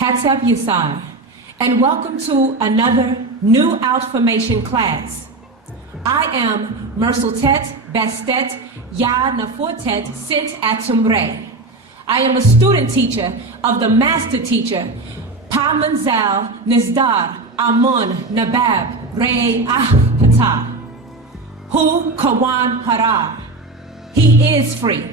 Hatep Yasar, and welcome to another new Outformation class. I am Mersultet Bestet Ya Nafortet Sint Atumre. I am a student teacher of the master teacher, Pamanzal Nizdar Amun Nabab Re Ahpata, Hu Kawan Harar. He is free.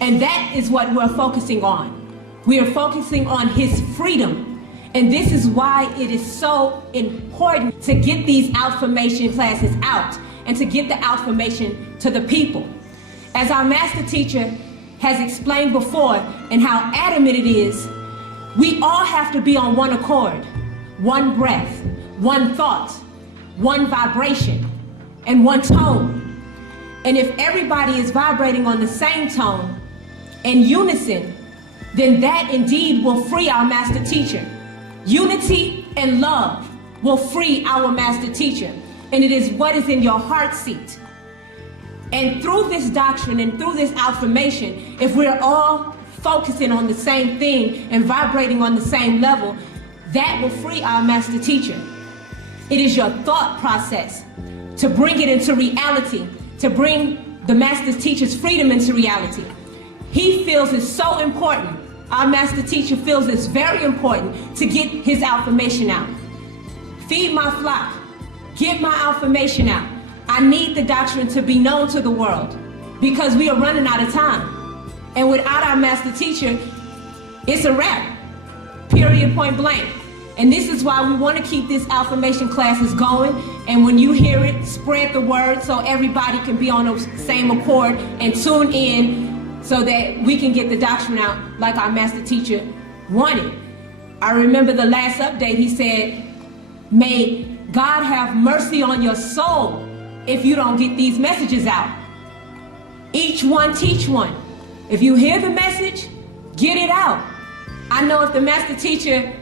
And that is what we're focusing on. We are focusing on his freedom. And this is why it is so important to get these Outformation classes out and to get the Outformation to the people. As our master teacher has explained before and how adamant it is, we all have to be on one accord, one breath, one thought, one vibration, and one tone. And if everybody is vibrating on the same tone, in unison, then that indeed will free our master teacher. Unity and love will free our master teacher. And it is what is in your heart seat. And through this doctrine and through this Outformation, if we're all focusing on the same thing and vibrating on the same level, that will free our master teacher. It is your thought process to bring it into reality, to bring the master teacher's freedom into reality. He feels it's so important. Our master teacher feels it's very important to get his Outformation out. Feed my flock. Get my Outformation out. I need the doctrine to be known to the world because we are running out of time. And without our master teacher, it's a wrap. Period, point blank. And this is why we want to keep this Outformation classes going. And when you hear it, spread the word so everybody can be on the same accord and tune in so that we can get the doctrine out like our master teacher wanted. I remember the last update, he said, may God have mercy on your soul if you don't get these messages out. Each one teach one. If you hear the message, get it out. I know if the master teacher,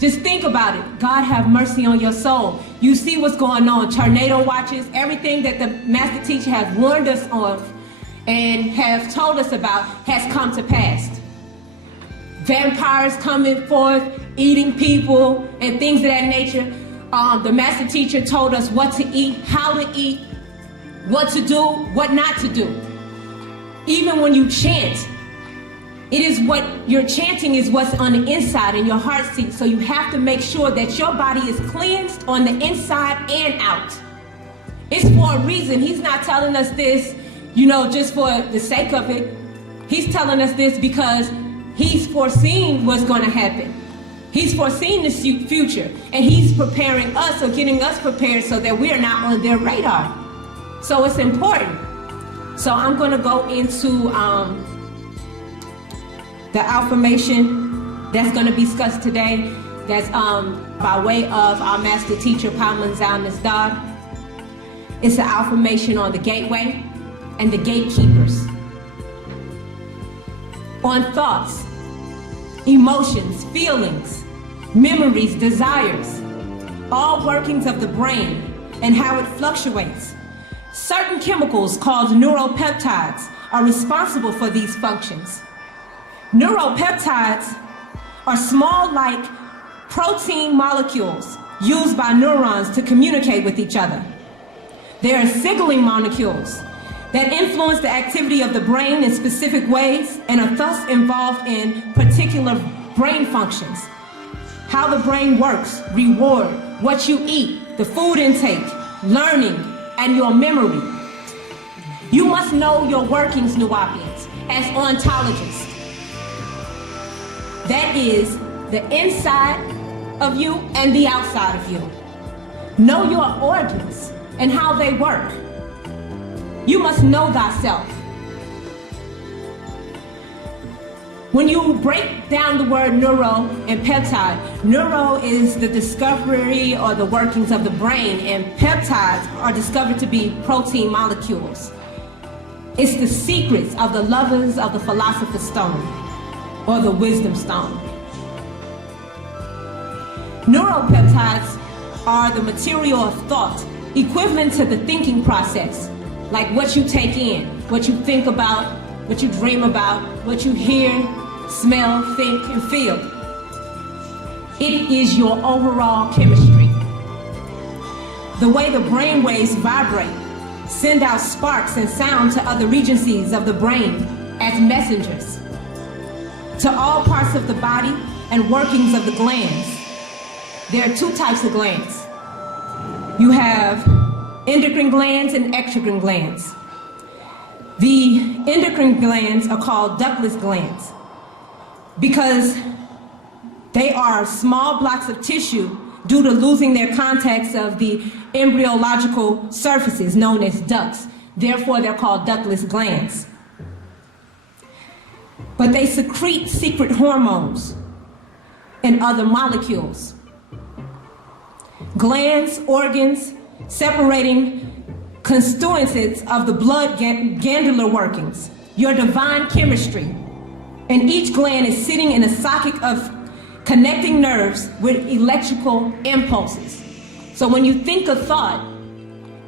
just think about it. God have mercy on your soul. You see what's going on, tornado watches, everything that the master teacher has warned us of and have told us about has come to pass. Vampires coming forth, eating people, and things of that nature. The master teacher told us what to eat, how to eat, what to do, what not to do. Even when you chant, it is what you're chanting is what's on the inside in your heart seat. So you have to make sure that your body is cleansed on the inside and out. It's for a reason. He's not telling us this, just for the sake of it. He's telling us this because he's foreseen what's going to happen. He's foreseen the future, and he's preparing us or getting us prepared so that we are not on their radar. So it's important. So I'm going to go into the Outformation that's going to be discussed today. That's by way of our master teacher, Pamanzal Nizdar. It's an Outformation on the gateway and the gatekeepers, on thoughts, emotions, feelings, memories, desires, all workings of the brain and how it fluctuates. Certain chemicals called neuropeptides are responsible for these functions. Neuropeptides are small, like protein molecules used by neurons to communicate with each other. They are signaling molecules that influence the activity of the brain in specific ways and are thus involved in particular brain functions. How the brain works, reward, what you eat, the food intake, learning, and your memory. You must know your workings, Nuwapians, as ontologists. That is the inside of you and the outside of you. Know your organs and how they work. You must know thyself. When you break down the word neuro and peptide, neuro is the discovery or the workings of the brain, and peptides are discovered to be protein molecules. It's the secrets of the lovers of the philosopher's stone or the wisdom stone. Neuropeptides are the material of thought, equivalent to the thinking process. Like what you take in, what you think about, what you dream about, what you hear, smell, think, and feel. It is your overall chemistry. The way the brain waves vibrate, send out sparks and sound to other regions of the brain as messengers to all parts of the body and workings of the glands. There are two types of glands. You have endocrine glands and exocrine glands. The endocrine glands are called ductless glands because they are small blocks of tissue due to losing their contacts of the embryological surfaces known as ducts. Therefore, they're called ductless glands. But they secrete secret hormones and other molecules. Glands, organs, separating constituents of the blood glandular workings, your divine chemistry. And each gland is sitting in a socket of connecting nerves with electrical impulses. So when you think a thought,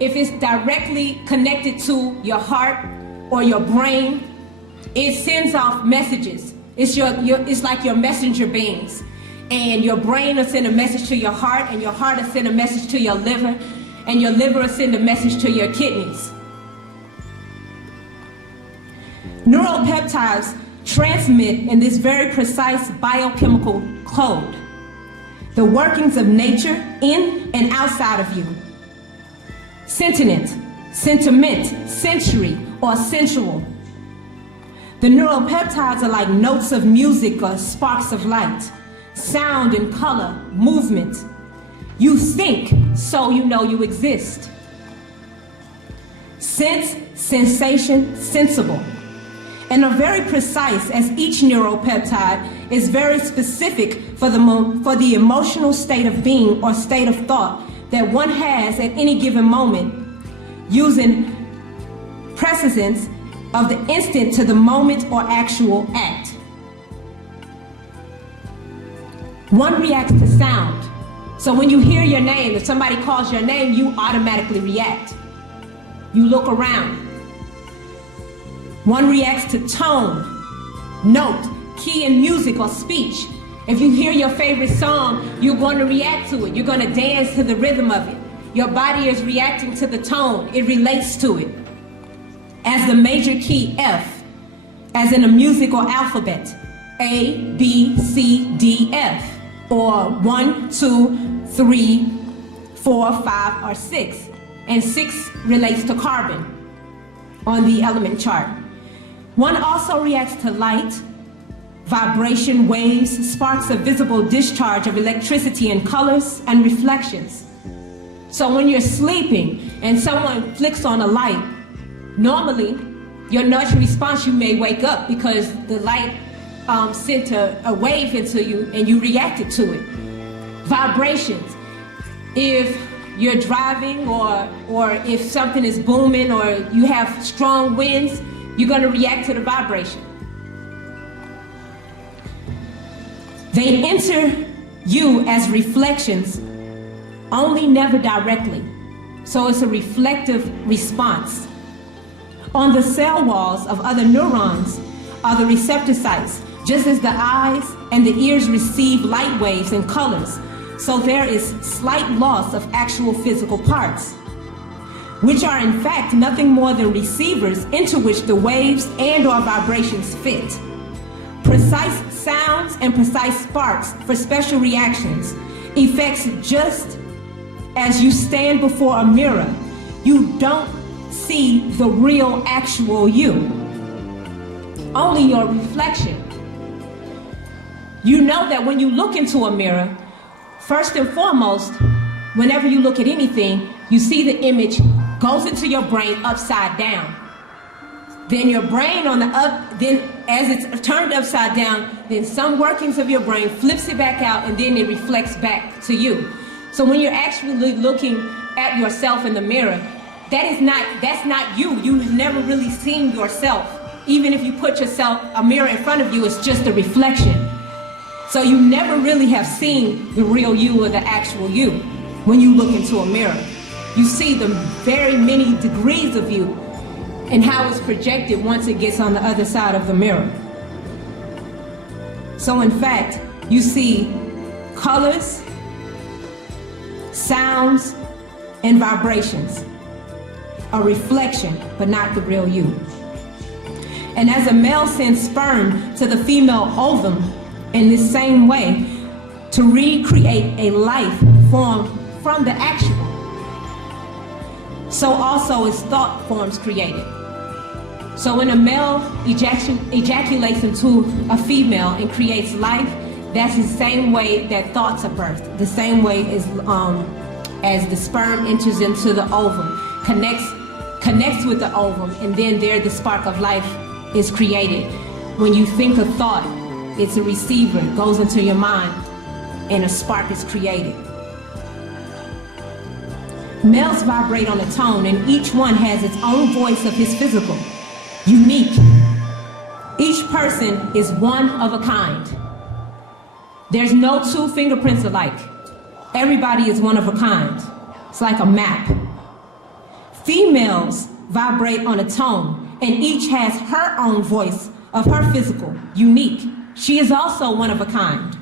if it's directly connected to your heart or your brain, it sends off messages. It's like your messenger beings. And your brain will send a message to your heart, and your heart will send a message to your liver, and your liver will send a message to your kidneys. Neuropeptides transmit in this very precise biochemical code the workings of nature in and outside of you. Sentient, sensory, or sensual. The neuropeptides are like notes of music or sparks of light, sound and color, movement. You think, so you know you exist. Sense, sensation, sensible. And are very precise, as each neuropeptide is very specific for the emotional state of being or state of thought that one has at any given moment, using precedence of the instant to the moment or actual act. One reacts to sound. So when you hear your name, if somebody calls your name, you automatically react. You look around. One reacts to tone, note, key in music or speech. If you hear your favorite song, you're going to react to it. You're going to dance to the rhythm of it. Your body is reacting to the tone. It relates to it. As the major key F, as in a musical alphabet, A, B, C, D, F, or 1, 2, 3, 4, 5, or 6. And 6 relates to carbon on the element chart. One also reacts to light, vibration, waves, sparks of visible discharge of electricity and colors and reflections. So when you're sleeping and someone flicks on a light, normally your natural response, you may wake up because the light sent a wave into you and you reacted to it. Vibrations. If you're driving or if something is booming or you have strong winds, you're going to react to the vibration. They enter you as reflections, only never directly. So it's a reflective response. On the cell walls of other neurons are the receptor sites, just as the eyes and the ears receive light waves and colors. So there is slight loss of actual physical parts, which are in fact nothing more than receivers into which the waves and or vibrations fit. Precise sounds and precise sparks for special reactions, effects. Just as you stand before a mirror, you don't see the real actual you, only your reflection. You know that when you look into a mirror, first and foremost, whenever you look at anything, you see the image goes into your brain upside down. Then your brain on the then as it's turned upside down, then some workings of your brain flips it back out and then it reflects back to you. So when you're actually looking at yourself in the mirror, that's not you. You've never really seen yourself. Even if you put a mirror in front of you, it's just a reflection. So you never really have seen the real you or the actual you when you look into a mirror. You see the very many degrees of you and how it's projected once it gets on the other side of the mirror. So in fact, you see colors, sounds, and vibrations. A reflection, but not the real you. And as a male sends sperm to the female ovum in this same way to recreate a life formed from the actual, so also is thought forms created. So when a male ejaculates into a female and creates life, that's the same way that thoughts are birthed. The same way as the sperm enters into the ovum, connects with the ovum, and then there the spark of life is created. When you think a thought, it's a receiver, it goes into your mind, and a spark is created. Males vibrate on a tone, and each one has its own voice of his physical, unique. Each person is one of a kind. There's no two fingerprints alike. Everybody is one of a kind. It's like a map. Females vibrate on a tone, and each has her own voice of her physical, unique. She is also one of a kind.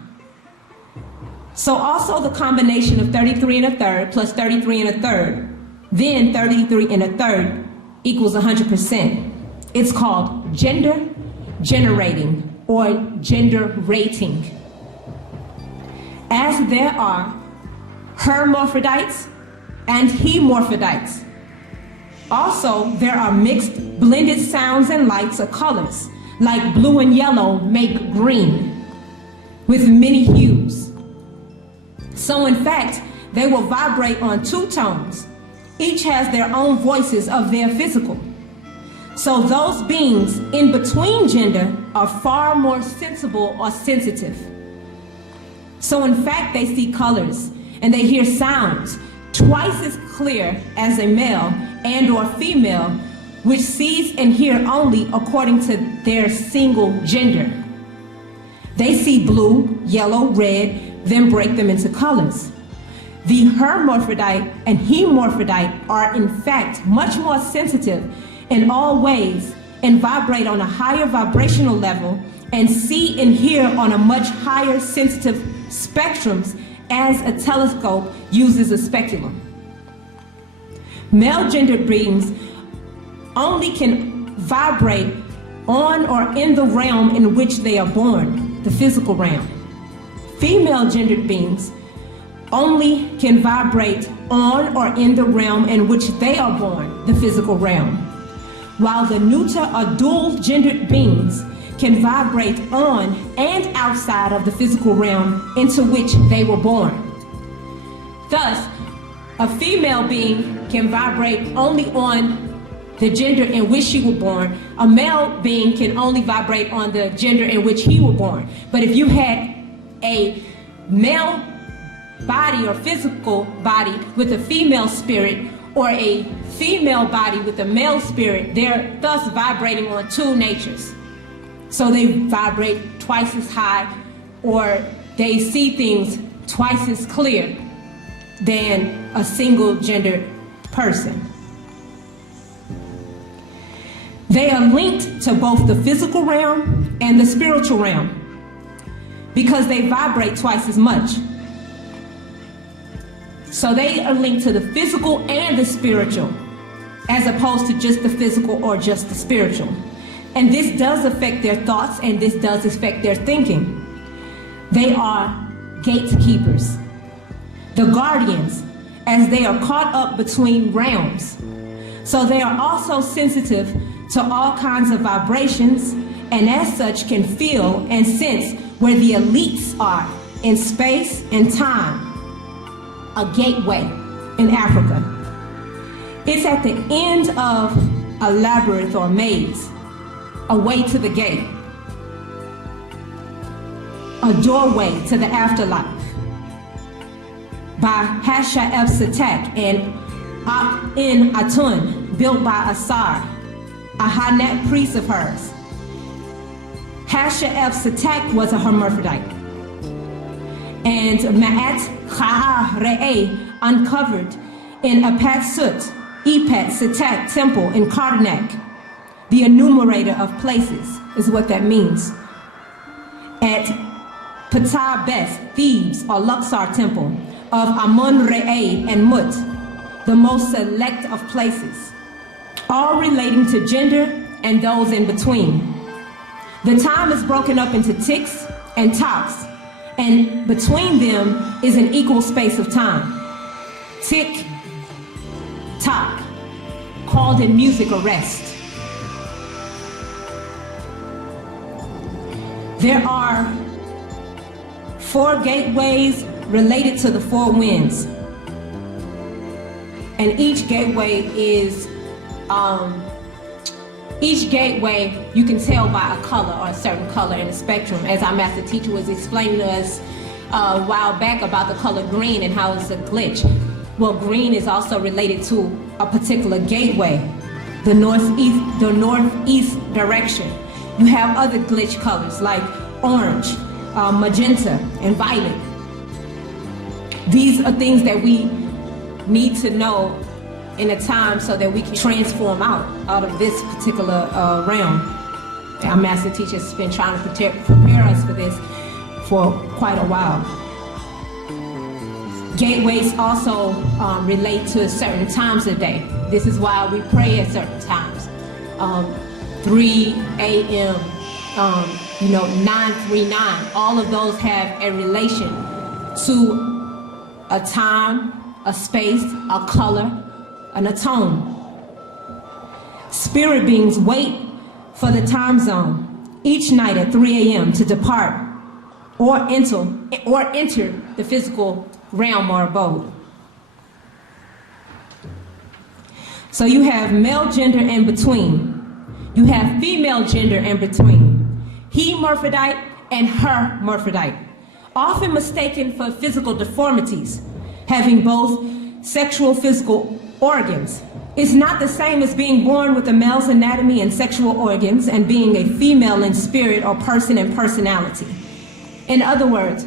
So also the combination of 33 1/3 plus 33 1/3, then 33 1/3 equals 100%. It's called gender generating or gender rating. As there are hermaphrodites and hemorphodites. Also, there are mixed, blended sounds and lights or colors, like blue and yellow make green, with many hues. So in fact, they will vibrate on two tones. Each has their own voices of their physical. So those beings in between gender are far more sensible or sensitive. So in fact, they see colors and they hear sounds twice as clear as a male and or female, which sees and hear only according to their single gender. They see blue, yellow, red, then break them into colors. The hermaphrodite and hemorphrodite are in fact much more sensitive in all ways and vibrate on a higher vibrational level and see and hear on a much higher sensitive spectrums as a telescope uses a speculum. Male gendered beings only can vibrate on or in the realm in which they are born, the physical realm. Female gendered beings only can vibrate on or in the realm in which they are born, the physical realm, while the neuter or dual gendered beings can vibrate on and outside of the physical realm into which they were born. Thus, a female being can vibrate only on the gender in which she was born. A male being can only vibrate on the gender in which he was born. But if you had a male body or physical body with a female spirit, or a female body with a male spirit, they're thus vibrating on two natures. So they vibrate twice as high, or they see things twice as clear than a single gendered person. They are linked to both the physical realm and the spiritual realm because they vibrate twice as much. So they are linked to the physical and the spiritual, as opposed to just the physical or just the spiritual. And this does affect their thoughts, and this does affect their thinking. They are gatekeepers, the guardians, as they are caught up between realms. So they are also sensitive to all kinds of vibrations, and as such can feel and sense where the elites are in space and time. A gateway in Africa. It's at the end of a labyrinth or maze, a way to the gate, a doorway to the afterlife. By Hasha'ef Satak and Ak-in Atun, built by Asar, a Hanet priest of hers. Hasha'ef Satak was a hermaphrodite. And Ma'at Cha'a Re'eh uncovered in Apat Sut, Epet Satak temple in Karnak. The enumerator of places is what that means. At Ptah Best, Thebes or Luxor Temple, of Amun-Re and Mut, the most select of places, all relating to gender and those in between. The time is broken up into ticks and tocks, and between them is an equal space of time. Tick, tock, called in music a rest. There are 4 gateways related to the 4 winds. And each gateway you can tell by a color or a certain color in the spectrum, as our master teacher was explaining to us a while back about the color green and how it's a glitch. Well, green is also related to a particular gateway, the northeast direction. You have other glitch colors like orange, magenta, and violet. These are things that we need to know in a time so that we can transform out of this particular realm. Our master teacher has been trying to prepare us for this for quite a while. Gateways also relate to certain times of day. This is why we pray at certain times. 3 a.m., 939, all of those have a relation to a time, a space, a color, and a tone. Spirit beings wait for the time zone each night at 3 a.m. to depart or enter the physical realm or abode. So you have male gender in between. You have female gender in between. He hermaphrodite and her hermaphrodite, often mistaken for physical deformities, having both sexual physical organs. It's not the same as being born with a male's anatomy and sexual organs and being a female in spirit or person and personality. In other words,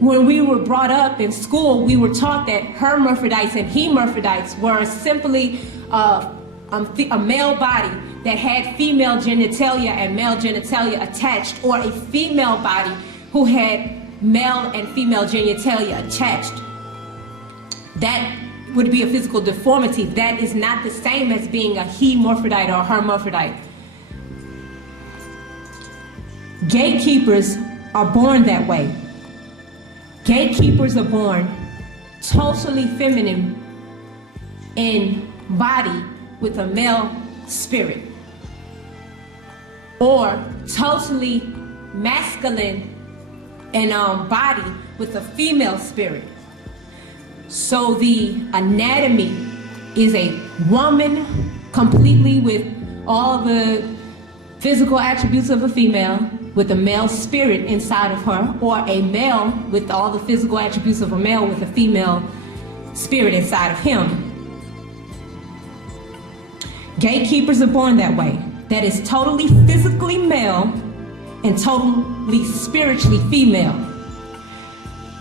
when we were brought up in school, we were taught that hermaphrodites and hemaphrodites were simply a male body that had female genitalia and male genitalia attached, or a female body who had male and female genitalia attached. That would be a physical deformity. That is not the same as being a hemorphodite or hermaphrodite. Gatekeepers are born that way. Gatekeepers are born totally feminine in body with a male spirit, or totally masculine in body with a female spirit. So the anatomy is a woman completely with all the physical attributes of a female with a male spirit inside of her, or a male with all the physical attributes of a male with a female spirit inside of him. Gatekeepers are born that way. That is totally physically male and totally spiritually female.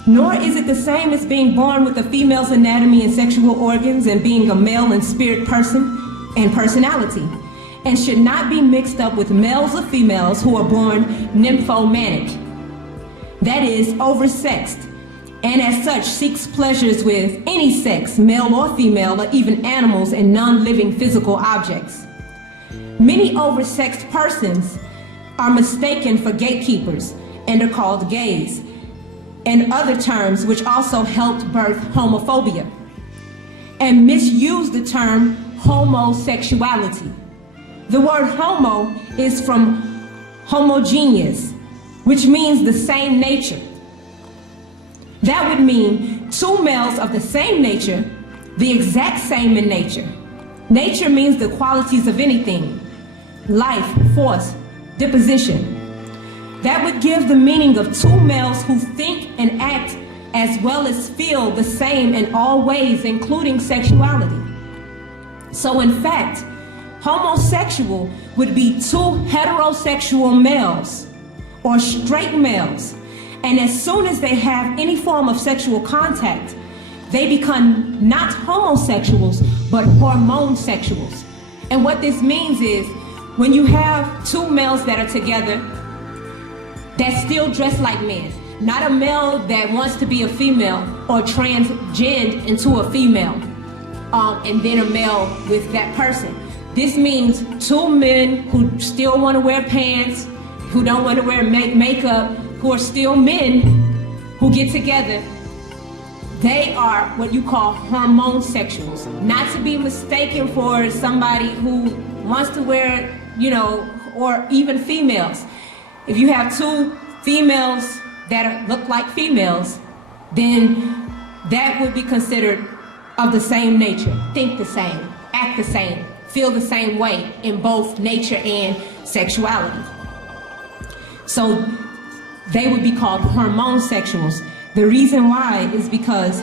Nor is it the same as being born with a female's anatomy and sexual organs and being a male and spirit person and personality, and should not be mixed up with males or females who are born nymphomanic. That is, oversexed, and as such seeks pleasures with any sex, male or female, or even animals and non-living physical objects. Many oversexed persons are mistaken for gatekeepers and are called gays, and other terms which also helped birth homophobia, and misuse the term homosexuality. The word homo is from homogeneous, which means the same nature. That would mean two males of the same nature, the exact same in nature. Nature means the qualities of anything, life, force, disposition. That would give the meaning of two males who think and act as well as feel the same in all ways, including sexuality. So in fact, homosexual would be two heterosexual males or straight males, and as soon as they have any form of sexual contact, they become not homosexuals, but hormonesexuals. And what this means is, when you have two males that are together, that still dress like men, not a male that wants to be a female or transgend into a female, and then a male with that person. This means two men who still want to wear pants, who don't want to wear makeup, who are still men, who get together. They are what you call hormosexuals. Not to be mistaken for somebody who wants to wear, or even females. If you have two females that look like females, then that would be considered of the same nature, think the same, act the same, feel the same way in both nature and sexuality. So they would be called hormosexuals. The reason why is because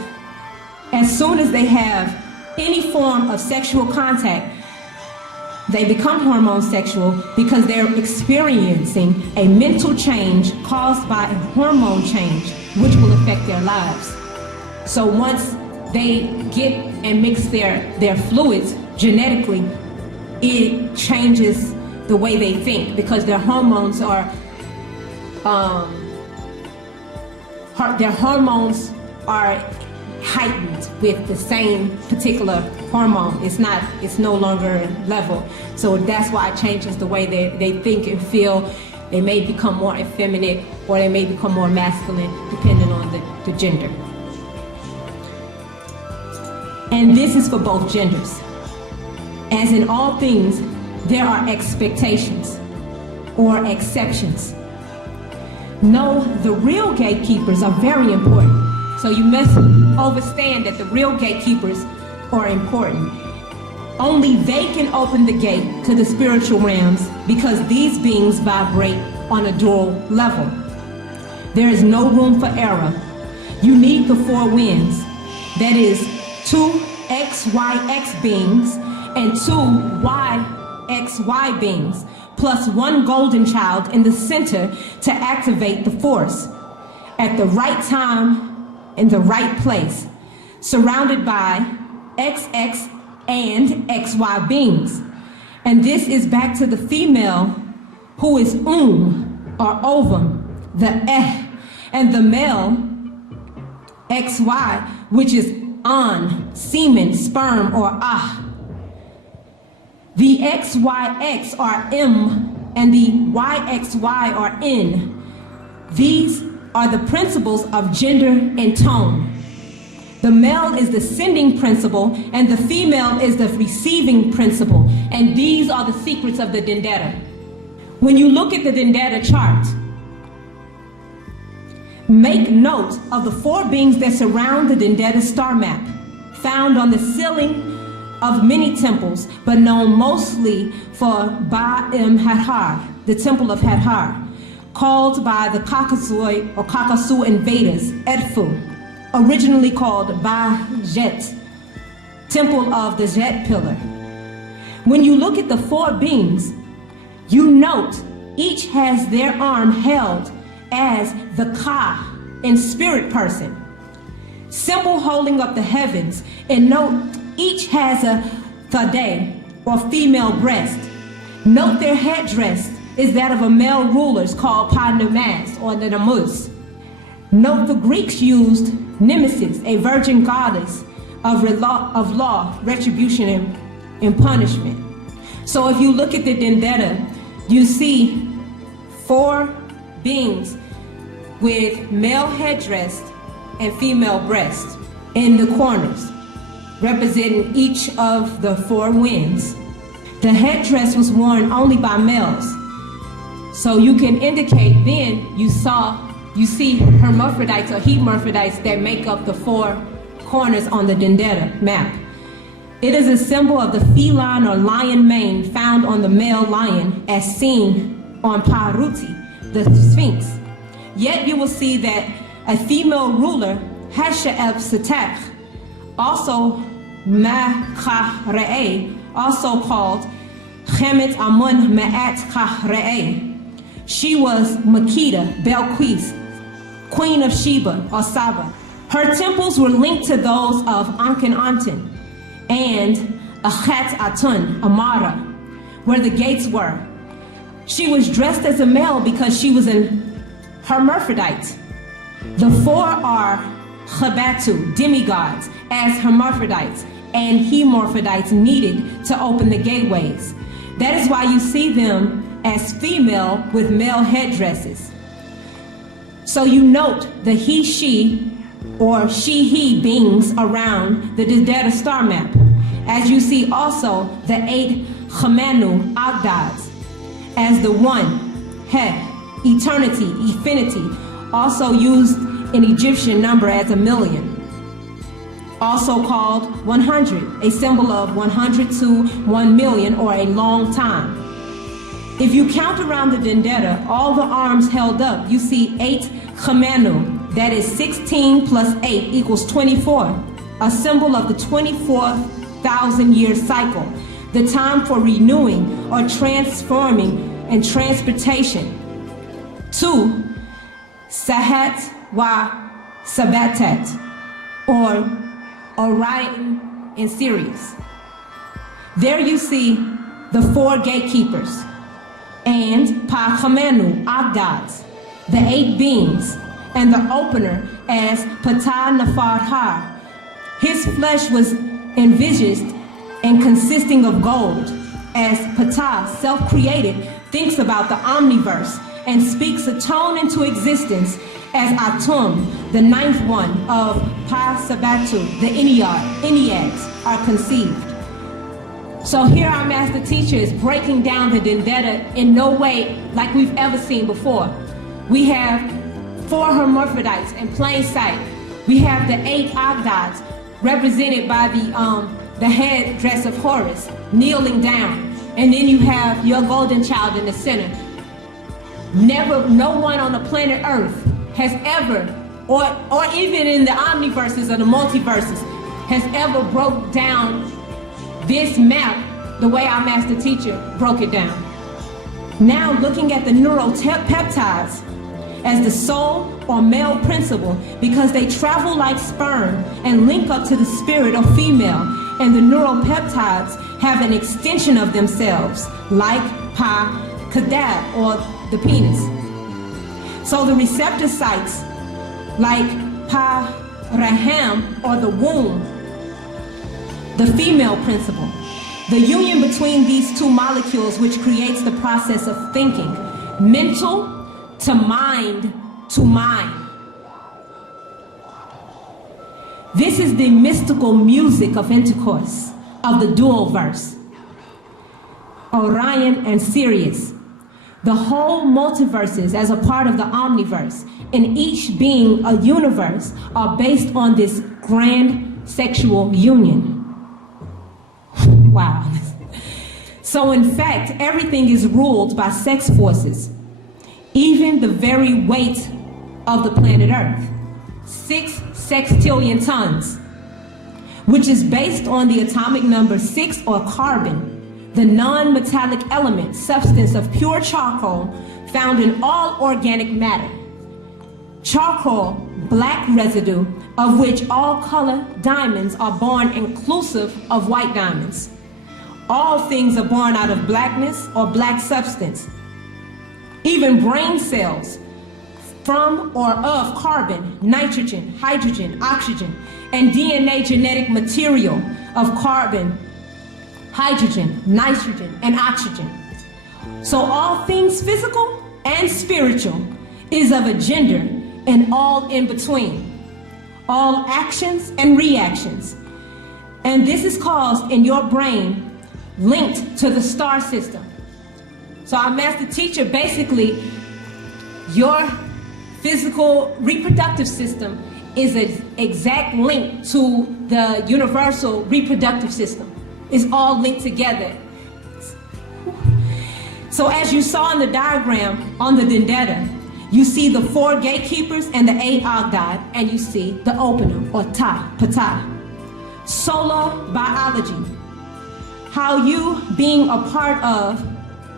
as soon as they have any form of sexual contact, they become hormosexual because they're experiencing a mental change caused by a hormone change, which will affect their lives. So once they get and mix their fluids genetically, it changes the way they think because their hormones are heightened with the same particular hormone. It's no longer level. So that's why it changes the way they think and feel. They may become more effeminate or they may become more masculine depending on the gender. And this is for both genders. As in all things, there are expectations or exceptions. No, the real gatekeepers are very important. So you must understand that the real gatekeepers are important. Only they can open the gate to the spiritual realms because these beings vibrate on a dual level. There is no room for error. You need the four winds. That is 2 XYX beings and 2 YXY beings, plus 1 golden child in the center to activate the force at the right time in the right place, surrounded by XX and XY beings. And this is back to the female who is or ovum, the and the male XY, which is on, semen, sperm, or ah. The XYX are M and the YXY are N. These are the principles of gender and tone. The male is the sending principle and the female is the receiving principle. And these are the secrets of the Dendera. When you look at the Dendera chart, make note of the 4 beings that surround the Dendera star map, found on the ceiling of many temples, but known mostly for Ba-im-Hadhar, the temple of Hadhar, called by the Caucasoid invaders, Edfu, originally called Ba-Jet, temple of the Jet pillar. When you look at the 4 beings, you note each has their arm held as the Ka in spirit person, symbol holding up the heavens, and note each has a Thadeh, or female breast. Note their headdress is that of a male ruler's called Pa-Namaz, or the Namuz. Note the Greeks used Nemesis, a virgin goddess of law, retribution, and punishment. So if you look at the Dendera, you see 4 beings with male headdress and female breast in the corners, representing each of the 4 winds. The headdress was worn only by males. So you can indicate then you see hermaphrodites or hermaphrodites that make up the 4 corners on the Dendera map. It is a symbol of the feline or lion mane found on the male lion as seen on Paruti, the Sphinx. Yet you will see that a female ruler, Hasha'eb Satak, also Ma-Kha-Re'eh, also called Chemet Amun Ma'at Kha-Re'eh. She was Makeda, Belquis, Queen of Sheba or Saba. Her temples were linked to those of Akhenaten and Akhat Atun, Amara, where the gates were. She was dressed as a male because she was an hermaphrodite. The four are Chabatu, demigods, as hermaphrodites and hemorphidites needed to open the gateways. That is why you see them as female with male headdresses. So you note the he, she, or she, he beings around the Dendera star map, as you see also the 8 Chamanu Agdads as the one, He, eternity, infinity, also used in Egyptian number as 1,000,000. Also called 100, a symbol of 100 to 1,000,000 or a long time. If you count around the Dendera, all the arms held up, you see 8 Chamanu, that is 16 plus 8 equals 24, a symbol of the 24,000-year cycle, the time for renewing or transforming and transportation. 2, Sahat wa Sabatat, or Orion and Sirius. There you see the 4 gatekeepers, and Pa Chamanu, Agdads, the 8 beings, and the opener as Ptah Nafar Har. His flesh was envisaged and consisting of gold, as Ptah, self-created, thinks about the omniverse and speaks a tone into existence as Atum, the 9th one of Pa Sabatu, the Enneads, are conceived. So here our master teacher is breaking down the Dendera in no way like we've ever seen before. We have 4 hermaphrodites in plain sight. We have the 8 Agdads represented by the headdress of Horus kneeling down. And then you have your golden child in the center. No one on the planet Earth has ever, or even in the omniverses or the multiverses, has ever broke down this map the way our master teacher broke it down. Now looking at the neuropeptides as the soul or male principle, because they travel like sperm and link up to the spirit or female, and the neuropeptides have an extension of themselves like Pa Kadab, or the penis. So the receptor sites like Pa Raham, or the womb, the female principle. The union between these 2 molecules which creates the process of thinking, mental to mind to mind. This is the mystical music of intercourse, of the dual verse. Orion and Sirius. The whole multiverses as a part of the omniverse, and each being a universe, are based on this grand sexual union. Wow. So in fact, everything is ruled by sex forces. Even the very weight of the planet Earth, 6 sextillion tons, which is based on the atomic number 6, or carbon, the non-metallic element, substance of pure charcoal found in all organic matter. Charcoal, black residue, of which all color diamonds are born inclusive of white diamonds. All things are born out of blackness or black substance. Even brain cells from or of carbon, nitrogen, hydrogen, oxygen, and DNA genetic material of carbon, hydrogen, nitrogen, and oxygen. So all things physical and spiritual is of a gender, and all in between. All actions and reactions. And this is caused in your brain linked to the star system. So our master teacher, basically, your physical reproductive system is an exact link to the universal reproductive system. It's all linked together. So as you saw in the diagram on the Dendera, you see the 4 gatekeepers and the 8 Agdad, and you see the opener, or Ptah. Solar biology. How you, being a part of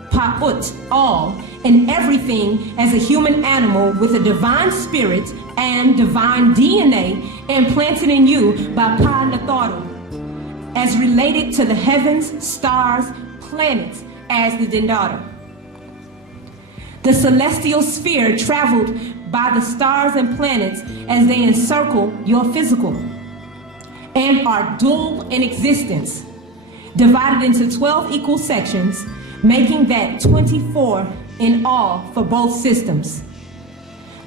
Pa'ut, all, and everything as a human animal with a divine spirit and divine DNA implanted in you by Pa Natharu, as related to the heavens, stars, planets, as the Dendara. The celestial sphere traveled by the stars and planets as they encircle your physical, and are dual in existence, divided into 12 equal sections, making that 24 in all for both systems.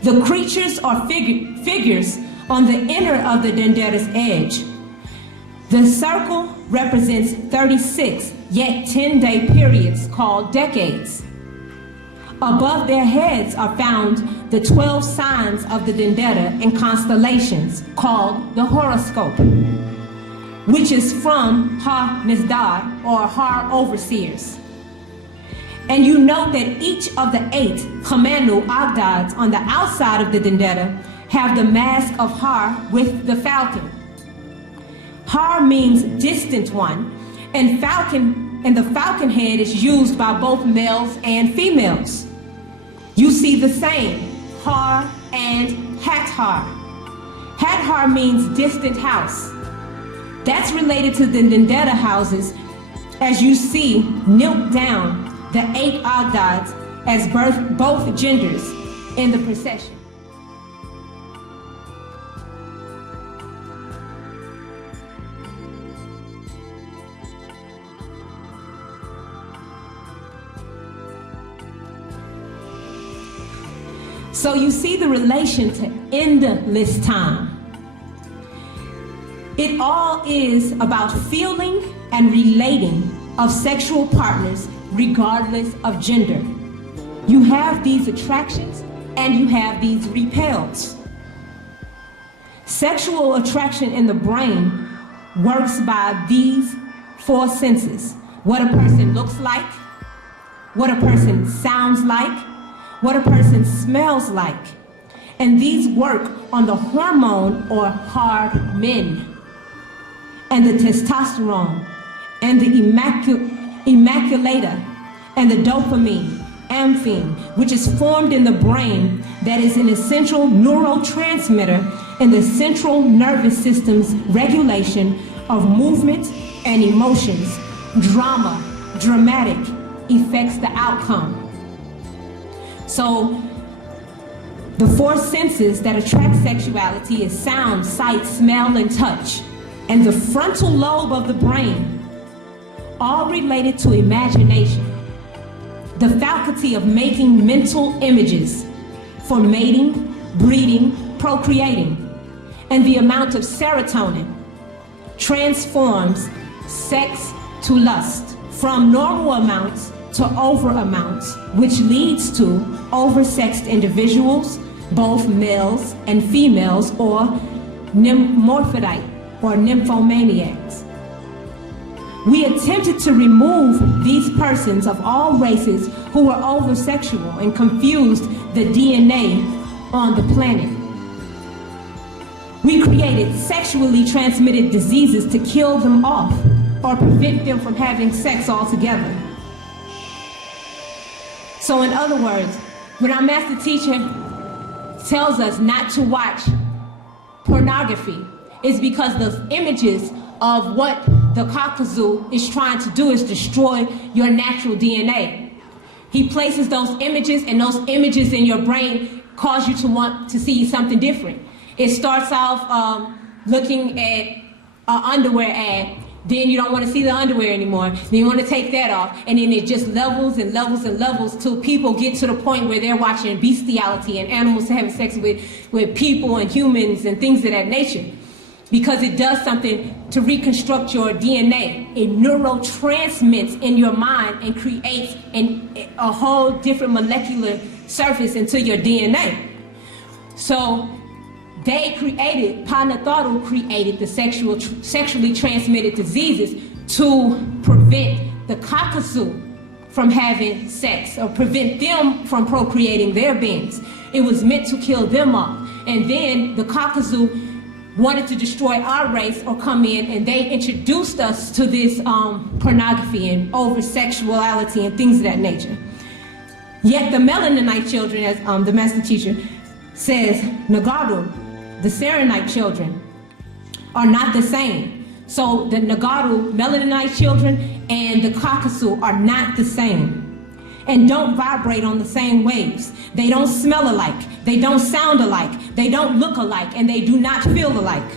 The creatures are figures on the inner of the dendera's edge. The circle represents 36 yet 10-day periods called decades. Above their heads are found the 12 signs of the dendera and constellations called the horoscope, which is from Ha-Nisdar, or Har overseers. And you note that each of the 8 Kamanu Agdads on the outside of the dendera have the mask of Har with the falcon. Har means distant one, and the falcon head is used by both males and females. You see the same, Har and Hathar. Hathar means distant house. That's related to the dendera houses, as you see knelt down the 8 Agdads as both genders in the procession. So you see the relation to endless time. It all is about feeling and relating of sexual partners regardless of gender. You have these attractions and you have these repels. Sexual attraction in the brain works by these 4 senses: what a person looks like, what a person sounds like, what a person smells like. And these work on the hormone or hormone, and the testosterone, and the immaculator, and the dopamine, amphine, which is formed in the brain, that is an essential neurotransmitter in the central nervous system's regulation of movement and emotions. Dramatic affects the outcome. So the 4 senses that attract sexuality is sound, sight, smell, and touch, and the frontal lobe of the brain, all related to imagination, the faculty of making mental images for mating, breeding, procreating, and the amount of serotonin transforms sex to lust from normal amounts to over amounts, which leads to oversexed individuals, both males and females, or nymphomaniac or nymphomaniacs. We attempted to remove these persons of all races who were oversexual and confused the DNA on the planet. We created sexually transmitted diseases to kill them off or prevent them from having sex altogether. So in other words, when our master teacher tells us not to watch pornography, it's because those images of what the Caucasus is trying to do is destroy your natural DNA. He places those images, and those images in your brain cause you to want to see something different. It starts off looking at an underwear ad, then you don't want to see the underwear anymore, then you want to take that off, and then it just levels and levels and levels till people get to the point where they're watching bestiality and animals having sex with people and humans and things of that nature. Because it does something to reconstruct your DNA. It neurotransmits in your mind and creates a whole different molecular surface into your DNA. So they created, Panatharu created the sexually transmitted diseases to prevent the Caucasus from having sex or prevent them from procreating their beings. It was meant to kill them off. And then the Caucasus wanted to destroy our race or come in, and they introduced us to this pornography and over-sexuality and things of that nature. Yet the Melanonite children, as the master teacher says, Nagaru, the Serenite children, are not the same. So the Nagaru Melanonite children and the Caucasus are not the same. and don't vibrate on the same waves. They don't smell alike, they don't sound alike, they don't look alike, and they do not feel alike.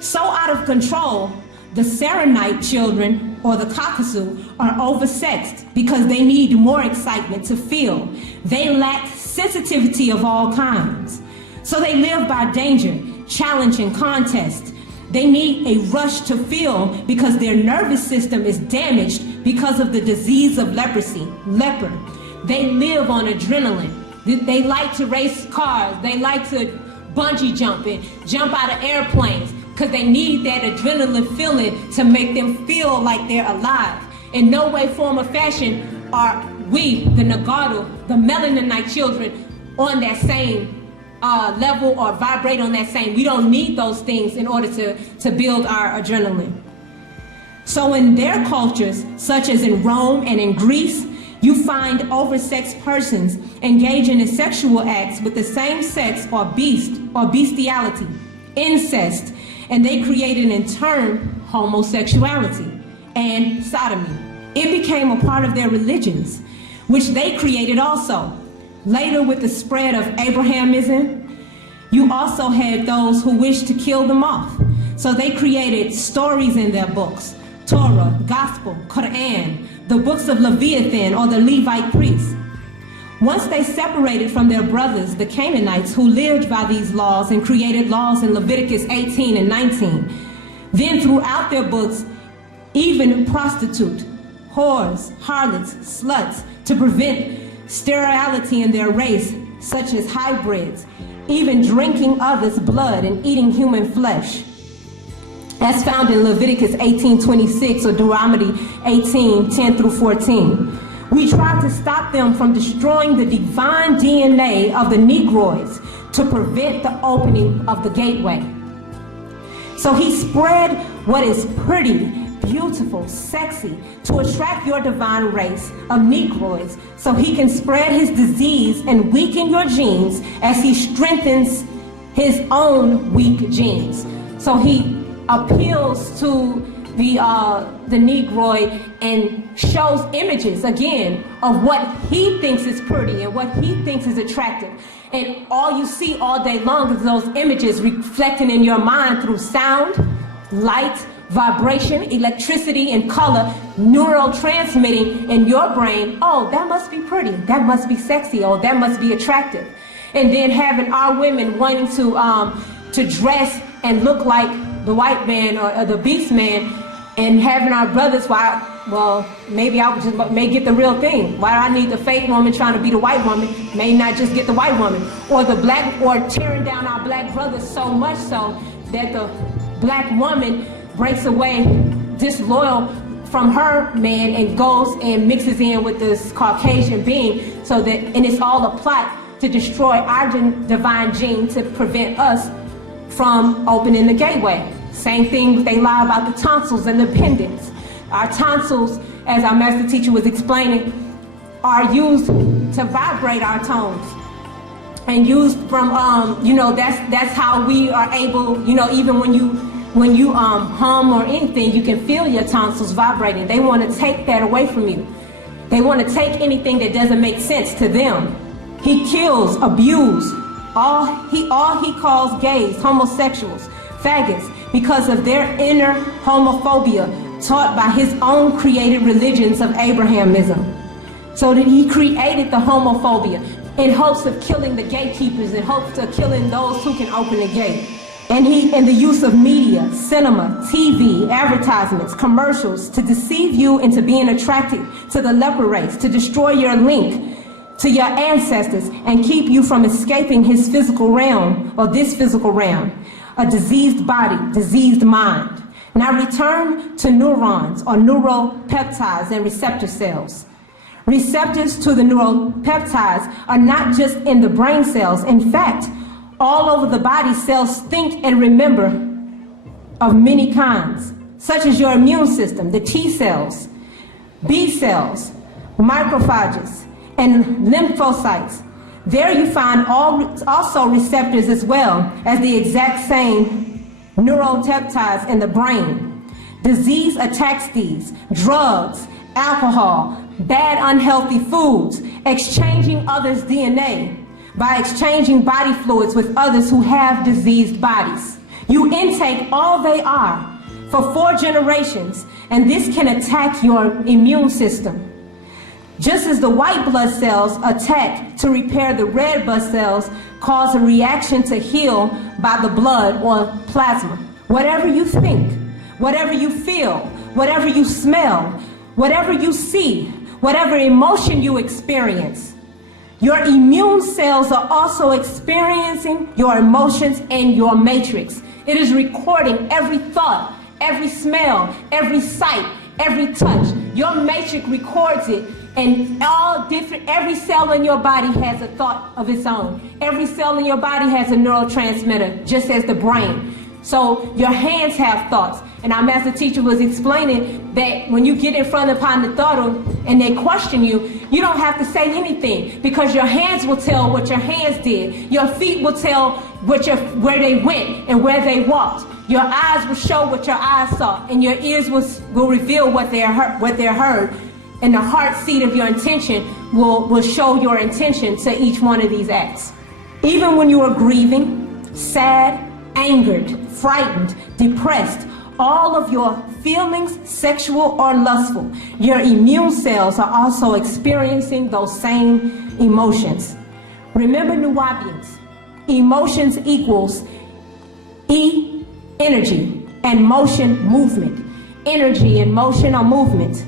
So out of control, the Serenite children, or the Kakasu, are oversexed because they need more excitement to feel. They lack sensitivity of all kinds. So they live by danger, challenge, and contest. They need a rush to feel because their nervous system is damaged because of the disease of leprosy, leper. They live on adrenaline. They like to race cars. They like to bungee jump and jump out of airplanes because they need that adrenaline feeling to make them feel like they're alive. In no way, form, or fashion are we, the Nagaru, the Melaninite children, on that same level or vibrate on that same. We don't need those things in order to build our adrenaline. So in their cultures, such as in Rome and in Greece, you find oversexed persons engaging in sexual acts with the same sex or beast or bestiality, incest, and they created in turn homosexuality and sodomy. It became a part of their religions, which they created also. Later, with the spread of Abrahamism, you also had those who wished to kill them off. So they created stories in their books, Torah, Gospel, Quran, the books of Leviathan or the Levite priests. Once they separated from their brothers, the Canaanites, who lived by these laws and created laws in Leviticus 18 and 19, then throughout their books, even prostitute, whores, harlots, sluts, to prevent sterility in their race, such as hybrids, even drinking others' blood and eating human flesh, as found in Leviticus 18:26 or Deuteronomy 18:10 through 14. We tried to stop them from destroying the divine DNA of the Negroids to prevent the opening of the gateway. So he spread what is pretty, beautiful, sexy, to attract your divine race of Negroids so he can spread his disease and weaken your genes as he strengthens his own weak genes. So he appeals to the Negroid and shows images again of what he thinks is pretty and what he thinks is attractive. And all you see all day long is those images reflecting in your mind through sound, light, vibration, electricity, and color, neurotransmitting in your brain. Oh, that must be pretty, that must be sexy, oh, that must be attractive. And then having our women wanting to dress and look like the white man or the beast man, and having our brothers, well, maybe I may get the real thing. Why do I need the fake woman trying to be the white woman? May not just get the white woman. Or the black, or tearing down our black brothers so much so that the black woman breaks away disloyal from her man and goes and mixes in with this Caucasian being, so that, and it's all a plot to destroy our divine gene to prevent us from opening the gateway. Same thing, they lie about the tonsils and the appendix. Our tonsils, as our master teacher was explaining, are used to vibrate our tones. And used from, that's how we are able, even when you hum or anything, you can feel your tonsils vibrating. They want to take that away from you. They want to take anything that doesn't make sense to them. He kills, abuses, all he calls gays, homosexuals, faggots, because of their inner homophobia taught by his own created religions of Abrahamism. So that he created the homophobia in hopes of killing the gatekeepers, in hopes of killing those who can open the gate. And the use of media, cinema, TV, advertisements, commercials to deceive you into being attracted to the leper race, to destroy your link to your ancestors and keep you from escaping his physical realm, or this physical realm. A diseased body, diseased mind. Now return to neurons or neuropeptides and receptor cells. Receptors to the neuropeptides are not just in the brain cells. In fact, all over the body, cells think and remember of many kinds, such as your immune system, the T cells, B cells, macrophages, and lymphocytes. There you find also receptors as well as the exact same neuropeptides in the brain. Disease attacks these. Drugs, alcohol, bad unhealthy foods, exchanging others' DNA, by exchanging body fluids with others who have diseased bodies. You intake all they are for 4 generations, and this can attack your immune system. Just as the white blood cells attack to repair the red blood cells, cause a reaction to heal by the blood or plasma. Whatever you think, whatever you feel, whatever you smell, whatever you see, whatever emotion you experience, your immune cells are also experiencing your emotions and your matrix. It is recording every thought, every smell, every sight, every touch. Your matrix records it, and every cell in your body has a thought of its own. Every cell in your body has a neurotransmitter, just as the brain. So your hands have thoughts. And our master teacher was explaining that when you get in front of Panatharu and they question you, you don't have to say anything, because your hands will tell what your hands did. Your feet will tell where they went and where they walked. Your eyes will show what your eyes saw, and your ears will reveal what they heard. And the heart seat of your intention will show your intention to each one of these acts. Even when you are grieving, sad, angered, frightened, depressed, all of your feelings, sexual or lustful, your immune cells are also experiencing those same emotions. Remember Nuwabians, emotions equals E, energy, and motion, movement. Energy and motion are movement.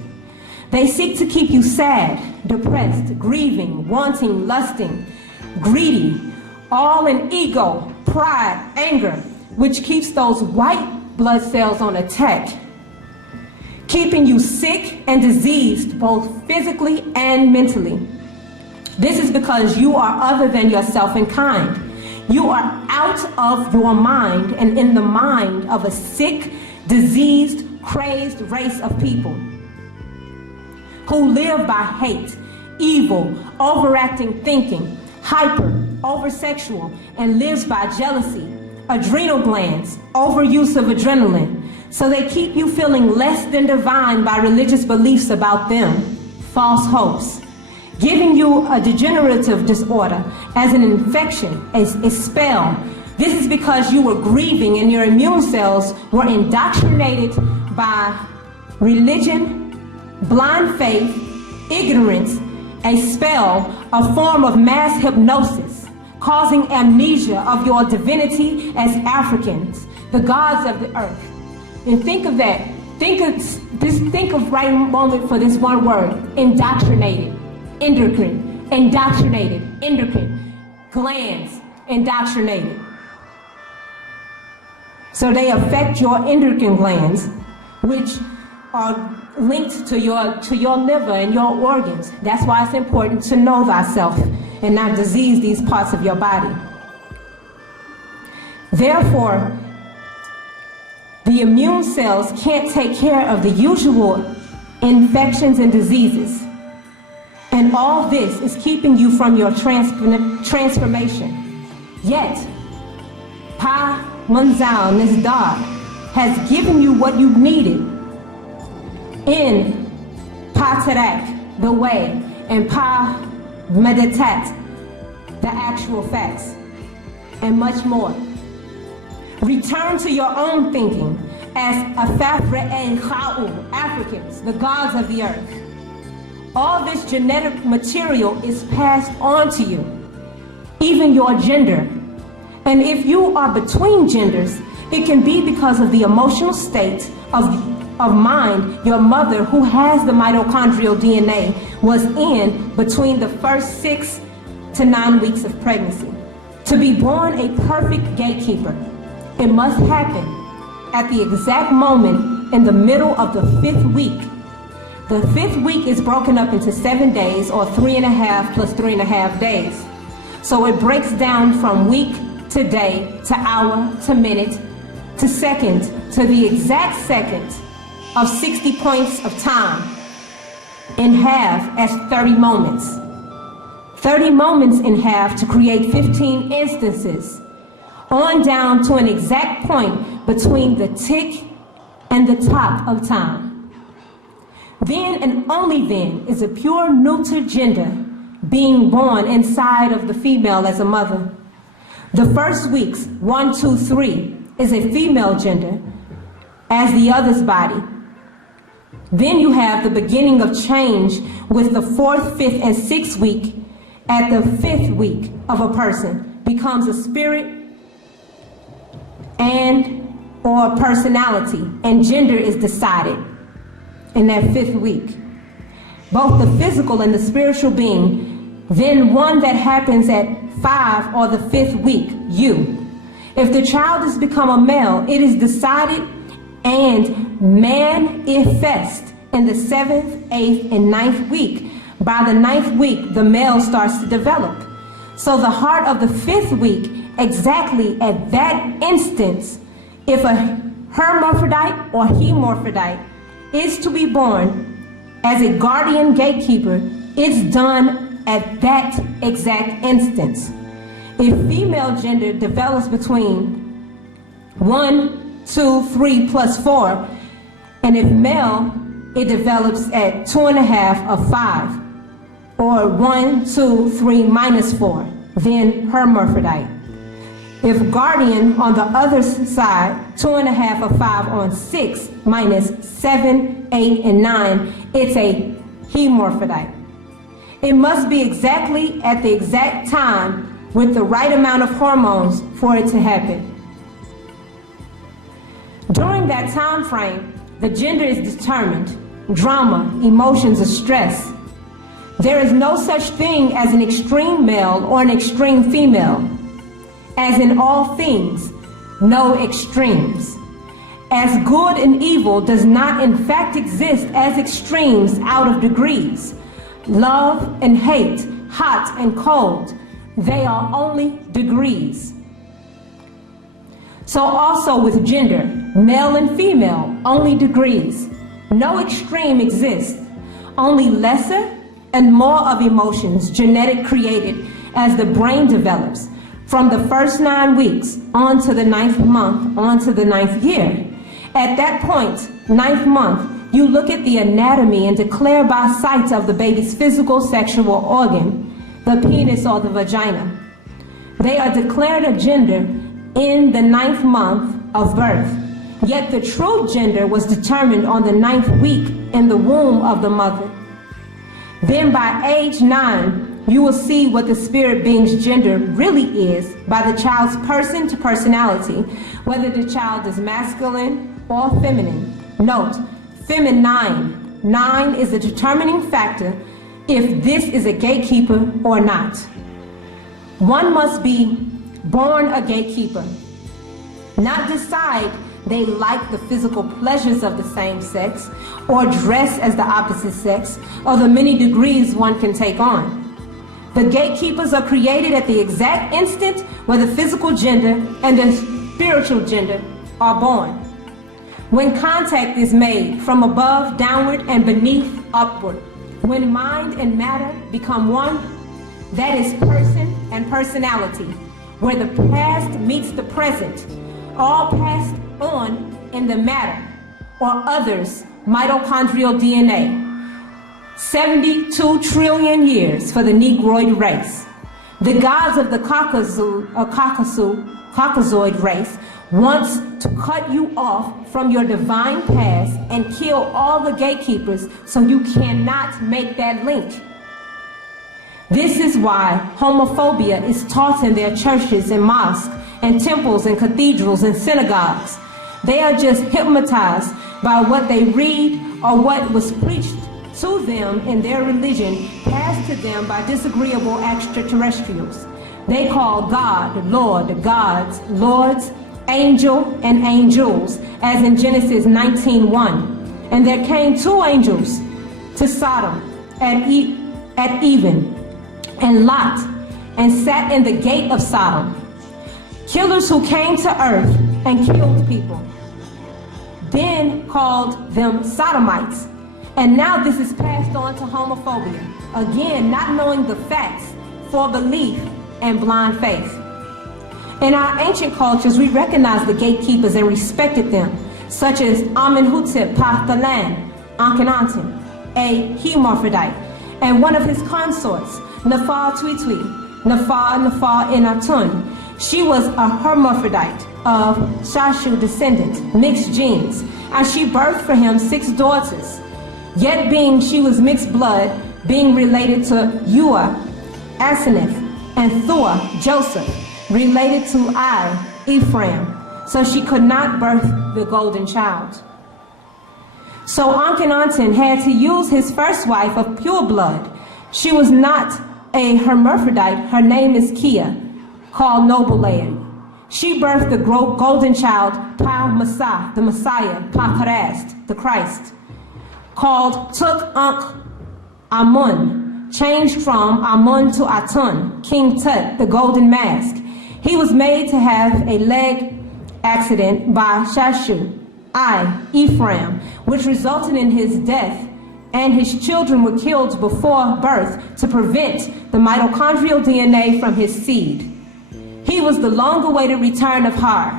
They seek to keep you sad, depressed, grieving, wanting, lusting, greedy, all in ego, pride, anger, which keeps those white blood cells on attack, keeping you sick and diseased both physically and mentally. This is because you are other than yourself in kind. You are out of your mind and in the mind of a sick, diseased, crazed race of people who live by hate, evil, overacting thinking, hyper, over-sexual, and lives by jealousy, adrenal glands, overuse of adrenaline. So they keep you feeling less than divine by religious beliefs about them, false hopes, giving you a degenerative disorder as an infection, as a spell. This is because you were grieving and your immune cells were indoctrinated by religion, blind faith, ignorance, a spell, a form of mass hypnosis, causing amnesia of your divinity as Africans, the gods of the earth. And think of that. Think of right moment for this one word: indoctrinated, endocrine, indoctrinated, endocrine, glands, indoctrinated. So they affect your endocrine glands, which are linked to your liver and your organs. That's why it's important to know thyself and not disease these parts of your body. Therefore, the immune cells can't take care of the usual infections and diseases. And all this is keeping you from your transformation. Yet, Pa Munzal Nizdar has given you what you needed in Pa Taraq, the way, and Pa Meditat, the actual facts, and much more. Return to your own thinking as Afafra and Kha'u, Africans, the gods of the earth. All this genetic material is passed on to you, even your gender. And if you are between genders, it can be because of the emotional state of mind your mother, who has the mitochondrial DNA, was in between the first 6 to 9 weeks of pregnancy. To be born a perfect gatekeeper, it must happen at the exact moment in the middle of the 5th week. The 5th week is broken up into 7 days, or 3.5 plus 3.5 days. So it breaks down from week to day to hour to minute to second to the exact second of 60 points of time in half as 30 moments. 30 moments in half to create 15 instances, on down to an exact point between the tick and the top of time. Then and only then is a pure neuter gender being born inside of the female as a mother. The first weeks, 1, 2, 3, is a female gender as the other's body. Then you have the beginning of change with the 4th, 5th, and 6th week. At the 5th week of a person becomes a spirit and or personality, and gender is decided in that 5th week. Both the physical and the spiritual being. Then one that happens at 5 or the 5th week, you. If the child has become a male, it is decided and manifest in the 7th, 8th, and 9th week. By the 9th week, the male starts to develop. So the heart of the 5th week, exactly at that instance, if a hermaphrodite or hemorphodite is to be born as a guardian gatekeeper, it's done at that exact instance. If female gender develops between 1, 2, 3 plus 4, and if male, it develops at 2.5 of 5, or 1, 2, 3 minus 4, then hermaphrodite. If guardian on the other side, 2.5 of 5 on 6 minus 7, 8, and 9, it's a hemorphodite. It must be exactly at the exact time with the right amount of hormones for it to happen. During that time frame, the gender is determined. Drama, emotions, or stress. There is no such thing as an extreme male or an extreme female. As in all things, no extremes. As good and evil does not in fact exist as extremes out of degrees. Love and hate, hot and cold, they are only degrees. So also with gender, male and female, only degrees. No extreme exists, only lesser and more of emotions, genetic created as the brain develops, from the first 9 weeks on to the 9th month, on to the 9th year. At that point, 9th month, you look at the anatomy and declare by sight of the baby's physical sexual organ, the penis or the vagina. They are declared a gender in the 9th month of birth. Yet the true gender was determined on the 9th week in the womb of the mother. Then by age 9, you will see what the spirit being's gender really is by the child's person to personality, whether the child is masculine or feminine. Note, feminine. 9 is a determining factor if this is a gatekeeper or not. One must be born a gatekeeper, not decide they like the physical pleasures of the same sex, or dress as the opposite sex, or the many degrees one can take on. The gatekeepers are created at the exact instant where the physical gender and the spiritual gender are born. When contact is made from above, downward, and beneath, upward. When mind and matter become one, that is person and personality, where the past meets the present, all passed on in the matter, or others, mitochondrial DNA. 72 trillion years for the Negroid race. The gods of the Caucasoid race wants to cut you off from your divine past and kill all the gatekeepers so you cannot make that link. This is why homophobia is taught in their churches and mosques and temples and cathedrals and synagogues. They are just hypnotized by what they read or what was preached to them in their religion, passed to them by disagreeable extraterrestrials. They call God, Lord, gods, lords, angel, and angels, as in Genesis 19:1. And there came 2 angels to Sodom at even, and Lot, and sat in the gate of Sodom. Killers who came to earth and killed people. Then called them Sodomites. And now this is passed on to homophobia. Again, not knowing the facts for belief and blind faith. In our ancient cultures, we recognized the gatekeepers and respected them, such as Amenhotep, Pachthalan, Akhenaten. a hermaphrodite, and one of his consorts, Nafar Twitwi, Nafar Enatun. She was a hermaphrodite of Shashu descendant, mixed genes, and she birthed for him 6 daughters. Yet being she was mixed blood, being related to Ua, Aseneth, and Thor, Joseph, related to Ephraim, so she could not birth the golden child. So Akhenaten had to use his first wife of pure blood. She was not a hermaphrodite. Her name is Kia, called Nobleland. She birthed the golden child, Pa-Masa, the Messiah, Pa-Christ, the Christ, called Tuk-Ankh-Amun, changed from Amun to Atun, King Tut, the golden mask. He was made to have a leg accident by Shashu, Ephraim, which resulted in his death, and his children were killed before birth to prevent the mitochondrial DNA from his seed. He was the long-awaited return of Har,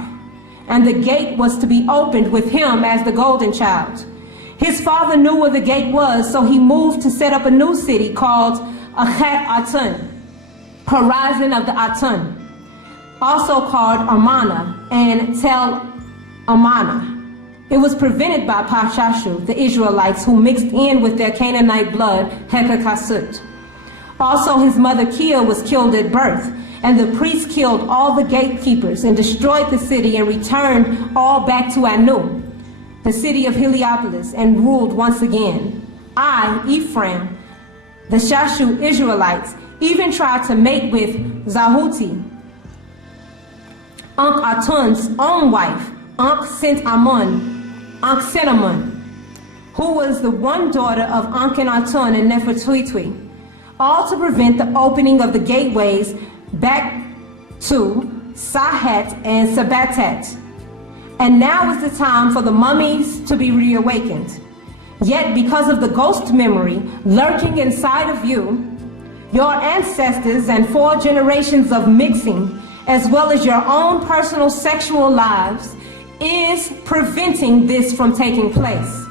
and the gate was to be opened with him as the golden child. His father knew where the gate was, so he moved to set up a new city called Achat Atun, Horizon of the Atun, also called Amana and Tel Amana. It was prevented by Pashashu, the Israelites, who mixed in with their Canaanite blood, Hekakasut. Also, his mother Kia was killed at birth, and the priests killed all the gatekeepers and destroyed the city and returned all back to Anu, the city of Heliopolis, and ruled once again. Ephraim, the Shashu Israelites, even tried to mate with Zahuti, Atun's own wife, Ankh-Senamun, who was the one daughter of Akhenaten and Nefertiti, all to prevent the opening of the gateways back to Sahat and Sabatat. And now is the time for the mummies to be reawakened. Yet because of the ghost memory lurking inside of you, your ancestors and 4 generations of mixing, as well as your own personal sexual lives, is preventing this from taking place.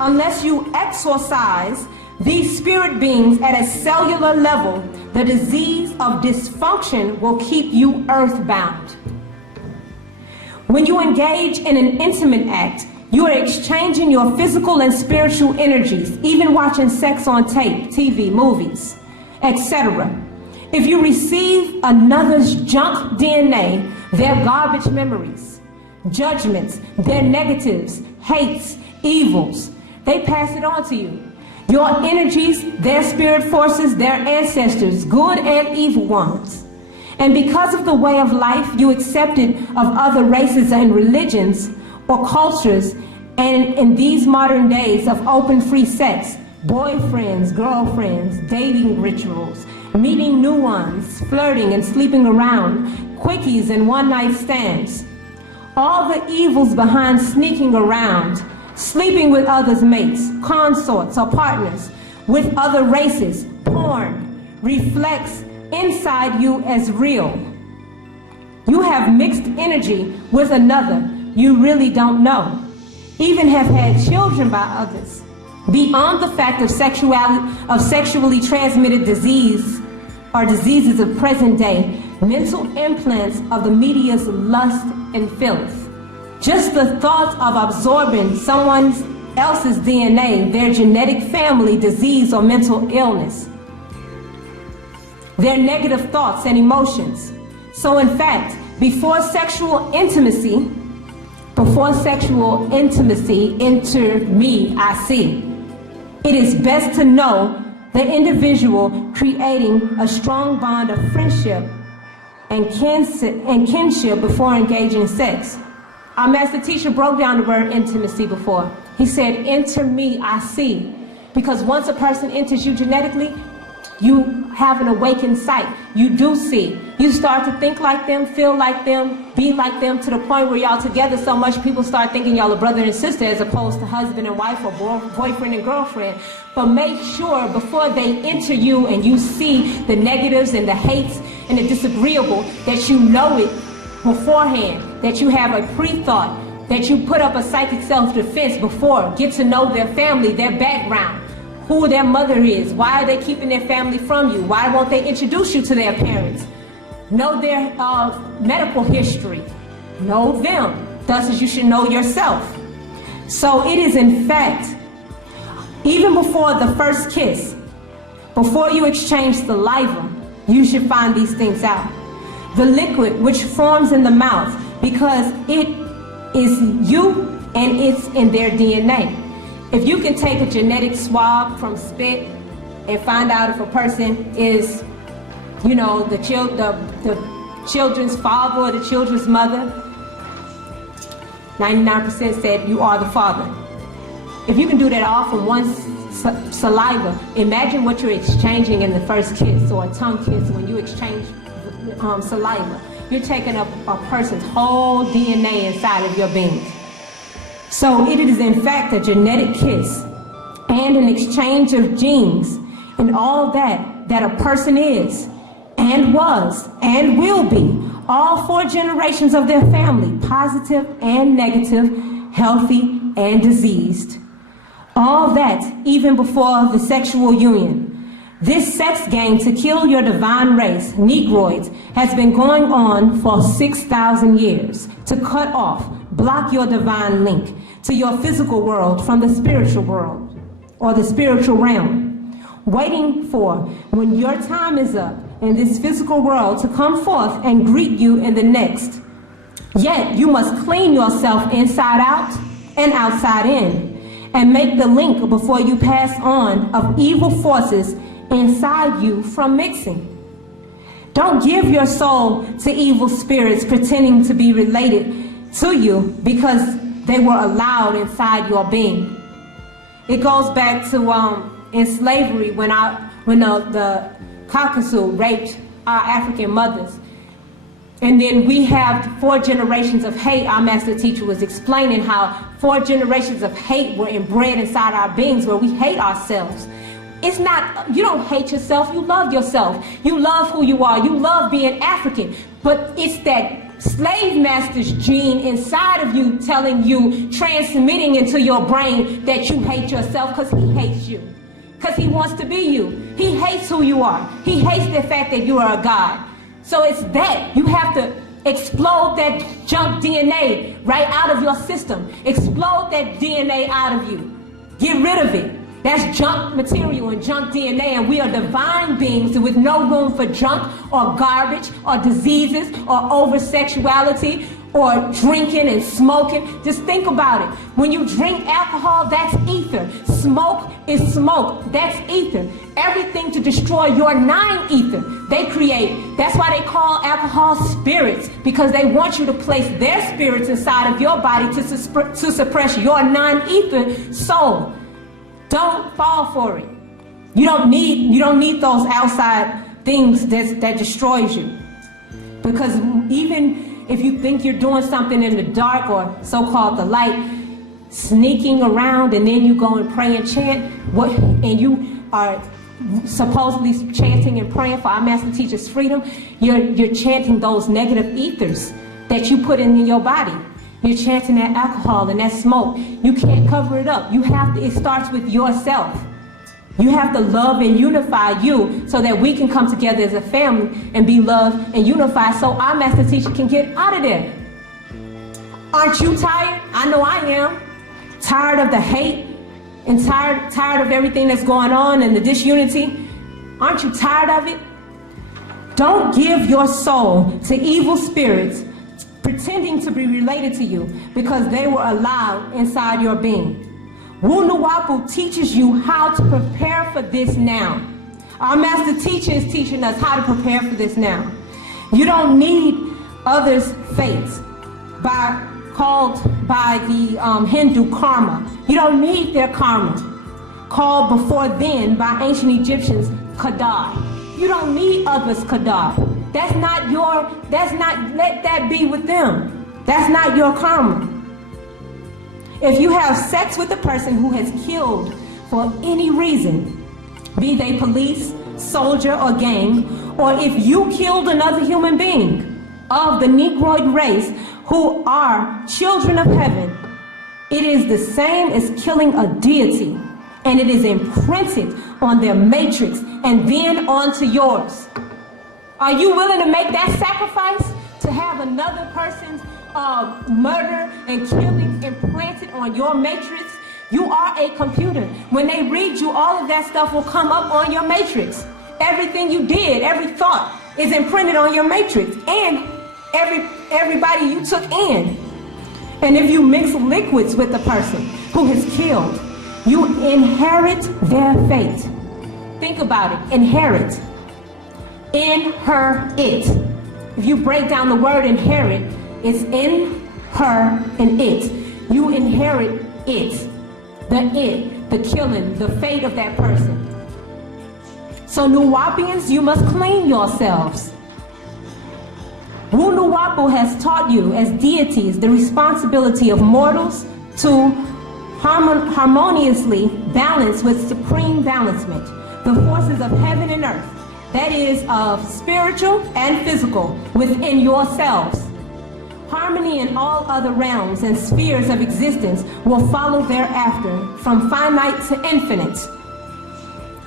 Unless you exorcise these spirit beings at a cellular level, the disease of dysfunction will keep you earthbound. When you engage in an intimate act, you are exchanging your physical and spiritual energies, even watching sex on tape, TV, movies, etc. If you receive another's junk DNA, their garbage memories, judgments, their negatives, hates, evils, they pass it on to you. Your energies, their spirit forces, their ancestors, good and evil ones. And because of the way of life you accepted of other races and religions or cultures, and in these modern days of open free sex, boyfriends, girlfriends, dating rituals, meeting new ones, flirting and sleeping around, quickies and one-night stands, all the evils behind sneaking around, sleeping with others' mates, consorts, or partners with other races, porn, reflects inside you as real. You have mixed energy with another you really don't know, even have had children by others. Beyond the fact of sexually transmitted disease or diseases of present day, mental implants of the media's lust and filth. Just the thought of absorbing someone else's DNA, their genetic family, disease, or mental illness, their negative thoughts and emotions. So in fact, before sexual intimacy enter me, I see. It is best to know the individual creating a strong bond of friendship and kinship before engaging in sex. Our master teacher broke down the word intimacy before. He said, enter me, I see. Because once a person enters you genetically, you have an awakened sight. You do see. You start to think like them, feel like them, be like them, to the point where y'all together so much people start thinking y'all are brother and sister as opposed to husband and wife or boyfriend and girlfriend. But make sure before they enter you and you see the negatives and the hates and the disagreeable, that you know it beforehand, that you have a pre-thought, that you put up a psychic self-defense before, get to know their family, their background, who their mother is. Why are they keeping their family from you? Why won't they introduce you to their parents? Know their medical history. Know them, thus as you should know yourself. So it is in fact, even before the first kiss, before you exchange saliva, you should find these things out. The liquid which forms in the mouth, because it is you and it's in their DNA. If you can take a genetic swab from spit and find out if a person is, you know, the children's father or the children's mother, 99% said you are the father. If you can do that all from one saliva, imagine what you're exchanging in the first kiss or a tongue kiss when you exchange saliva. You're taking up a person's whole DNA inside of your being. So it is in fact a genetic kiss and an exchange of genes and all that a person is and was and will be, all 4 generations of their family, positive and negative, healthy and diseased. All that even before the sexual union. This sex game to kill your divine race, Negroids, has been going on for 6,000 years to cut off, block your divine link to your physical world from the spiritual world or the spiritual realm, waiting for when your time is up in this physical world to come forth and greet you in the next. Yet you must clean yourself inside out and outside in and make the link before you pass on of evil forces inside you from mixing. Don't give your soul to evil spirits pretending to be related to you because they were allowed inside your being. It goes back to in slavery when the Caucasus raped our African mothers. And then we have 4 generations of hate. Our master teacher was explaining how 4 generations of hate were inbred inside our beings where we hate ourselves. It's not, you don't hate yourself, you love yourself. You love who you are, you love being African. But it's that slave master's gene inside of you telling you, transmitting into your brain that you hate yourself because he hates you. Because he wants to be you. He hates who you are. He hates the fact that you are a God. So it's that. You have to explode that junk DNA right out of your system. Explode that DNA out of you. Get rid of it. That's junk material and junk DNA, and we are divine beings with no room for junk or garbage or diseases or over-sexuality or drinking and smoking. Just think about it. When you drink alcohol, that's ether. Smoke is smoke. That's ether. Everything to destroy your 9 ether they create. That's why they call alcohol spirits, because they want you to place their spirits inside of your body to suppress your 9 ether soul. Don't fall for it. You don't need those outside things that destroys you. Because even if you think you're doing something in the dark or so-called the light, sneaking around and then you go and pray and chant, and you are supposedly chanting and praying for our master teacher's freedom, you're chanting those negative ethers that you put in your body. You're chanting that alcohol and that smoke. You can't cover it up. It starts with yourself. You have to love and unify you so that we can come together as a family and be loved and unified so our master teacher can get out of there. Aren't you tired? I know I am. Tired of the hate and tired of everything that's going on and the disunity. Aren't you tired of it? Don't give your soul to evil spirits pretending to be related to you because they were allowed inside your being. Wu Nuwapu teaches you how to prepare for this now. Our master teacher is teaching us how to prepare for this now. You don't need others' fates called by the Hindu karma. You don't need their karma, called before then by ancient Egyptians Qadar. You don't need others' Qadar. Let that be with them. That's not your karma. If you have sex with a person who has killed for any reason, be they police, soldier, or gang, or if you killed another human being of the Negroid race who are children of heaven, it is the same as killing a deity and it is imprinted on their matrix and then onto yours. Are you willing to make that sacrifice to have another person's murder and killing implanted on your matrix? You are a computer. When they read you, all of that stuff will come up on your matrix. Everything you did, every thought is imprinted on your matrix, and everybody you took in. And if you mix liquids with the person who has killed, you inherit their fate. Think about it. Inherit. It. If you break down the word inherit, it's in, her, and it. You inherit it. The killing, the fate of that person. So Nuwapians, you must clean yourselves. Wu Nuwapu has taught you as deities the responsibility of mortals to harmoniously balance with supreme balancement the forces of heaven and earth, that is, of spiritual and physical, within yourselves. Harmony in all other realms and spheres of existence will follow thereafter, from finite to infinite.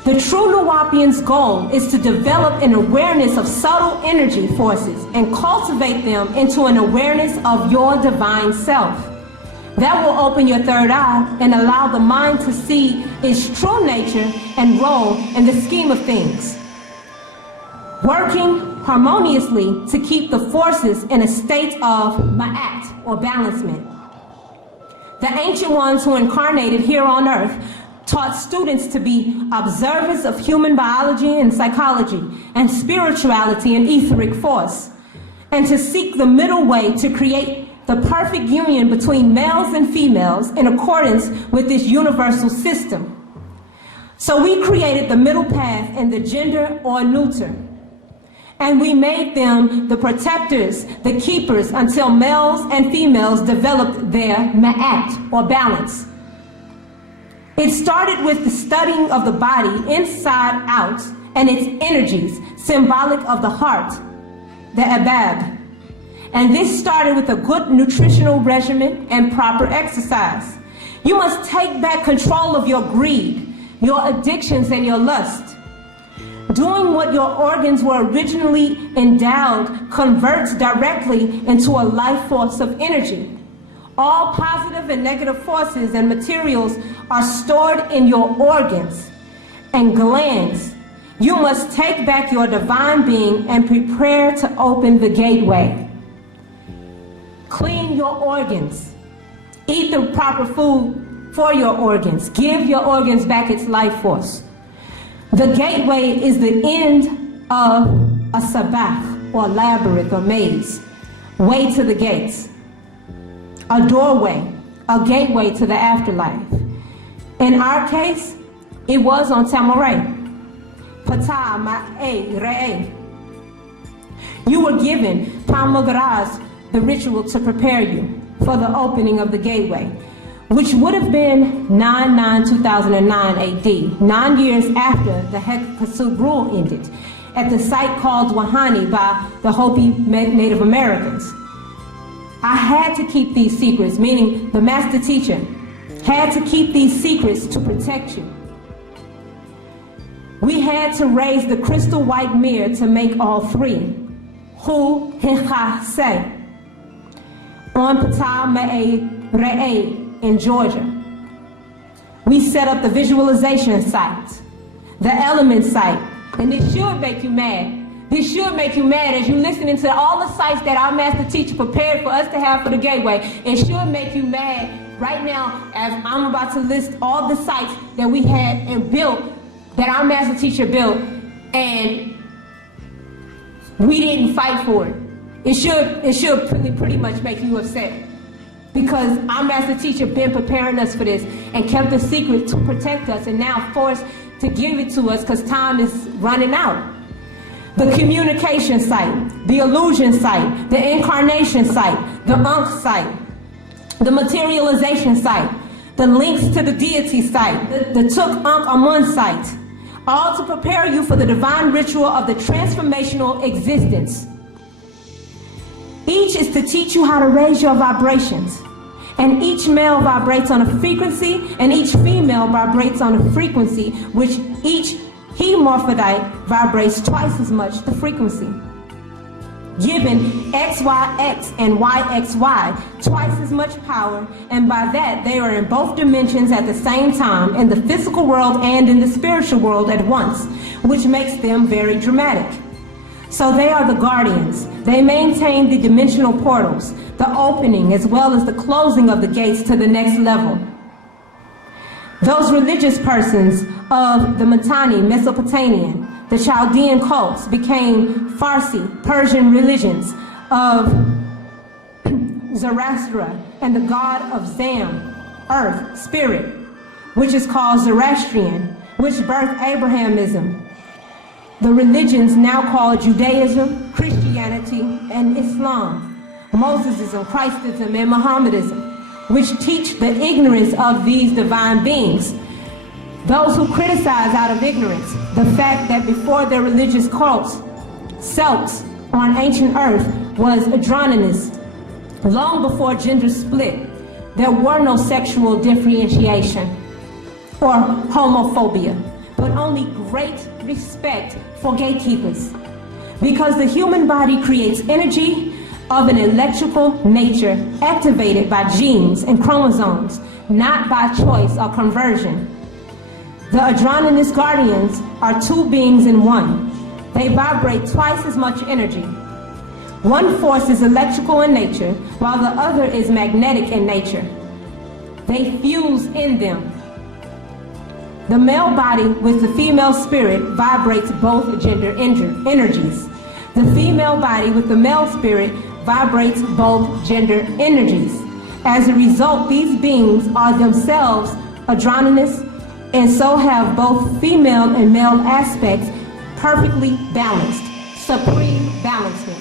The true Nuwapian's goal is to develop an awareness of subtle energy forces and cultivate them into an awareness of your divine self. That will open your third eye and allow the mind to see its true nature and role in the scheme of things, working harmoniously to keep the forces in a state of ma'at, or balancement. The ancient ones who incarnated here on earth taught students to be observers of human biology and psychology and spirituality and etheric force, and to seek the middle way to create the perfect union between males and females in accordance with this universal system. So we created the middle path in the gender or neuter, and we made them the protectors, the keepers, until males and females developed their ma'at, or balance. It started with the studying of the body inside out and its energies, symbolic of the heart, the abab. And this started with a good nutritional regimen and proper exercise. You must take back control of your greed, your addictions, and your lust. Doing what your organs were originally endowed converts directly into a life force of energy. All positive and negative forces and materials are stored in your organs and glands. You must take back your divine being and prepare to open the gateway. Clean your organs. Eat the proper food for your organs. Give your organs back its life force. The gateway is the end of a sabbath, or labyrinth, or maze. Way to the gates. A doorway, a gateway to the afterlife. In our case, it was on Tamaray. Pata ma'e re'e. You were given Pamagaraz, the ritual to prepare you for the opening of the gateway, which would have been 9/9/2009 AD, 9 years after the Hekasud rule ended, at the site called Wahani by the Hopi Native Americans. I had to keep these secrets, meaning the master teacher had to keep these secrets to protect you. We had to raise the crystal white mirror to make all three. Hu Hecha Se on Pata Ma'e Re'e in Georgia. We set up the visualization site, the element site, and this should make you mad. This should make you mad as you're listening to all the sites that our master teacher prepared for us to have for the gateway. It should make you mad right now as I'm about to list all the sites that we had and built, that our master teacher built, and we didn't fight for it. It should pretty much make you upset, because our master teacher been preparing us for this and kept the secret to protect us, and now forced to give it to us because time is running out. The communication site, the illusion site, the incarnation site, the Ankh site, the materialization site, the links to the deity site, the Tuk Ankh Amun site, all to prepare you for the divine ritual of the transformational existence. Each is to teach you how to raise your vibrations And each male vibrates on a frequency, and each female vibrates on a frequency, which each hermaphrodite vibrates twice as much the frequency, giving XYX and YXY twice as much power, and by that they are in both dimensions at the same time, in the physical world and in the spiritual world at once, which makes them very dramatic. So they are the guardians. They maintain the dimensional portals, the opening as well as the closing of the gates to the next level. Those religious persons of the Mitanni, Mesopotamian, the Chaldean cults became Farsi, Persian religions of Zoroaster and the god of Zam, earth, spirit, which is called Zoroastrian, which birthed Abrahamism. The religions now called Judaism, Christianity, and Islam, Mosesism, Christism, and Mohammedism, which teach the ignorance of these divine beings. Those who criticize out of ignorance the fact that before their religious cults, Celts on ancient earth was androgynous. Long before gender split, there were no sexual differentiation or homophobia, but only great respect for gatekeepers. Because the human body creates energy of an electrical nature activated by genes and chromosomes, not by choice or conversion. The androgynous guardians are two beings in one. They vibrate twice as much energy. One force is electrical in nature, while the other is magnetic in nature. They fuse in them. The male body with the female spirit vibrates both gender energies. The female body with the male spirit vibrates both gender energies. As a result, these beings are themselves androgynous and so have both female and male aspects perfectly balanced, supreme balancement.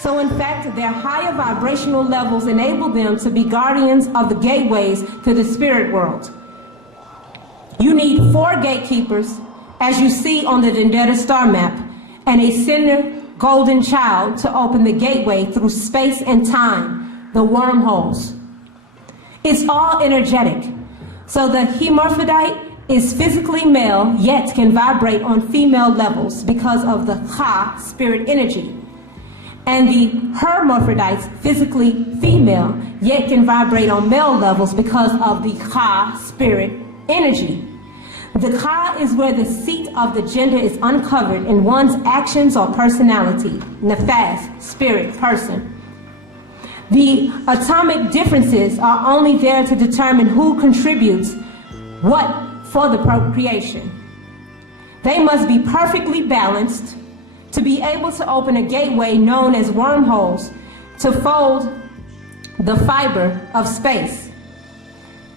So in fact, their higher vibrational levels enable them to be guardians of the gateways to the spirit world. You need 4 gatekeepers, as you see on the Dendera star map, and a center golden child to open the gateway through space and time, the wormholes. It's all energetic. So the hermaphrodite is physically male, yet can vibrate on female levels because of the Ka spirit energy. And the hermaphrodites, physically female, yet can vibrate on male levels because of the Ka spirit energy. The Ka is where the seat of the gender is uncovered in one's actions or personality, nefas, spirit, person. The atomic differences are only there to determine who contributes what for the procreation. They must be perfectly balanced to be able to open a gateway known as wormholes to fold the fiber of space.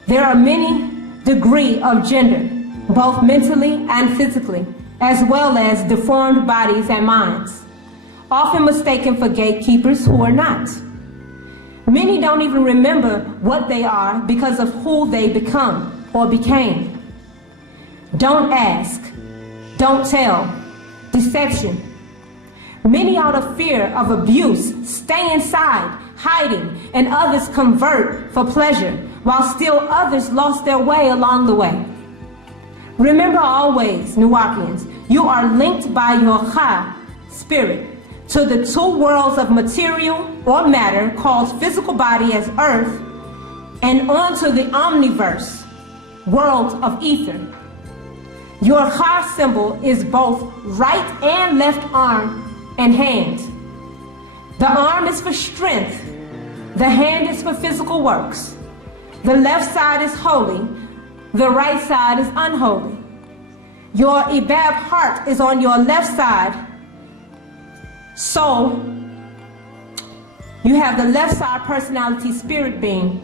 There are many degrees of gender, both mentally and physically, as well as deformed bodies and minds, often mistaken for gatekeepers who are not. Many don't even remember what they are because of who they become or became. Don't ask, don't tell, deception. Many out of fear of abuse stay inside, hiding, and others convert for pleasure, while still others lost their way along the way. Remember always, Nuwapians, you are linked by your Ka, spirit, to the 2 worlds of material or matter called physical body as earth, and onto the omniverse, world of ether. Your Ka symbol is both right and left arm and hand. The arm is for strength. The hand is for physical works. The left side is holy. The right side is unholy. Your Ibab heart is on your left side. So you have the left side personality spirit being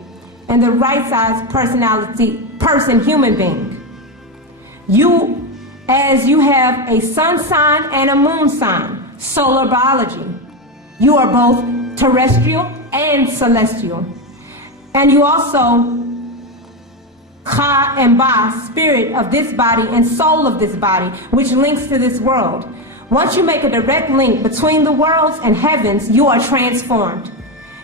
and the right side personality person human being. As you have a sun sign and a moon sign, solar biology. You are both terrestrial and celestial. And you also Ka and Ba, spirit of this body and soul of this body, which links to this world. Once you make a direct link between the worlds and heavens, you are transformed.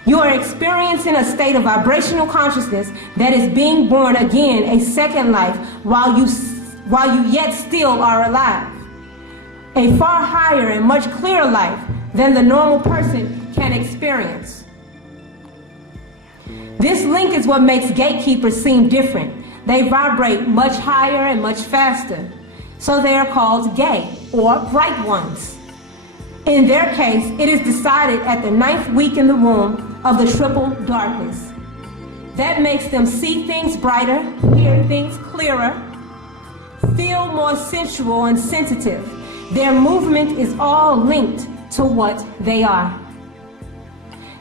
You are experiencing a state of vibrational consciousness that is being born again, a second life, while you yet still are alive. A far higher and much clearer life than the normal person can experience. This link is what makes gatekeepers seem different. They vibrate much higher and much faster. So they are called gay or bright ones. In their case, it is decided at the 9th week in the womb of the triple darkness. That makes them see things brighter, hear things clearer, feel more sensual and sensitive. Their movement is all linked to what they are.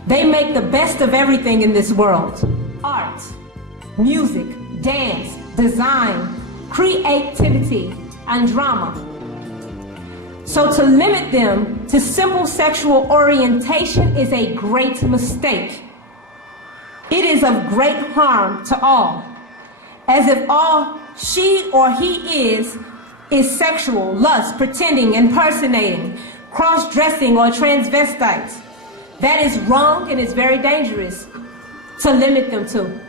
They make the best of everything in this world. Art, music, dance, design, creativity, and drama. So to limit them to simple sexual orientation is a great mistake. It is of great harm to all, as if all she or he is sexual, lust, pretending, impersonating, cross-dressing, or transvestites. That is wrong and is very dangerous to limit them to.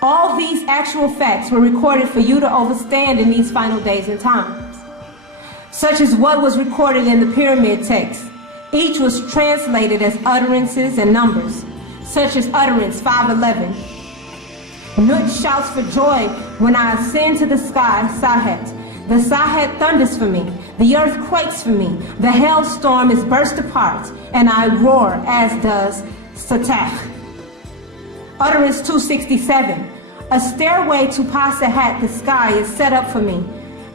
All these actual facts were recorded for you to understand in these final days and times, such as what was recorded in the pyramid text. Each was translated as utterances and numbers, such as utterance 511. Nut shouts for joy when I ascend to the sky, Sahet. The Sahet thunders for me, the earth quakes for me, the hailstorm is burst apart, and I roar, as does Satach. Utterance 267. A stairway to Pasahat, the sky, is set up for me,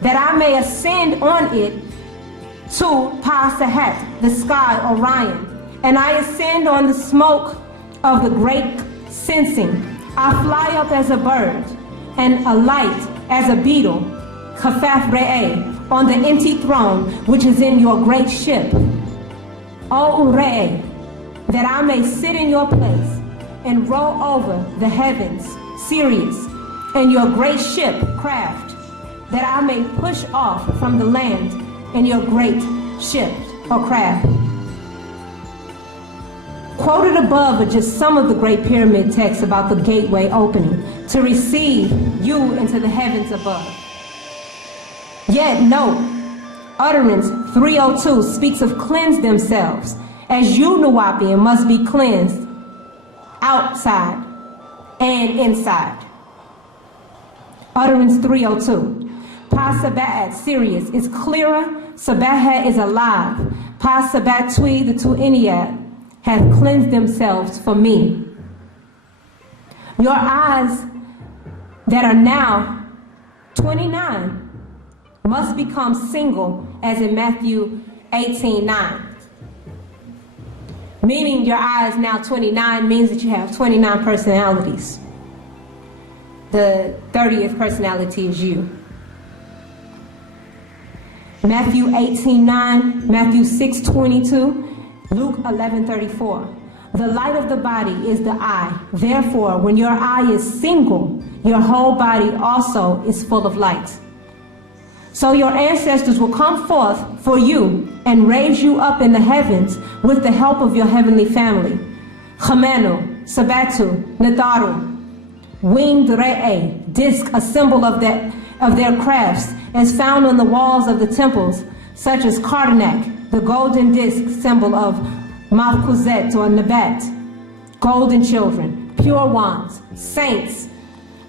that I may ascend on it to Pasahat, the sky, Orion. And I ascend on the smoke of the great sensing. I fly up as a bird, and alight as a beetle, Kafaf Re'eh, on the empty throne which is in your great ship, O Re'eh, that I may sit in your place and roll over the heavens, Sirius, and your great ship, craft, that I may push off from the land in your great ship or craft. Quoted above are just some of the great pyramid texts about the gateway opening to receive you into the heavens above. Yet note, utterance 302 speaks of cleanse themselves, as you, Nuwapian, must be cleansed outside and inside. Utterance 302. Pa Sabat, Sirius, is clearer, Sabahat is alive. Pa Sabat Tui, the two Iniad, have cleansed themselves for me. Your eyes that are now 29 must become single, as in Matthew 18:9. Meaning your eyes now 29 means that you have 29 personalities. The 30th personality is you. Matthew 18:9, Matthew 6:22, Luke 11:34. The light of the body is the eye. Therefore, when your eye is single, your whole body also is full of light. So your ancestors will come forth for you and raise you up in the heavens with the help of your heavenly family. Chamenu, Sabatu, Nataru, winged Re'eh, disc, a symbol of their crafts, as found on the walls of the temples, such as Karnak, the golden disc symbol of Malkuzet or Nabat, golden children, pure ones, saints,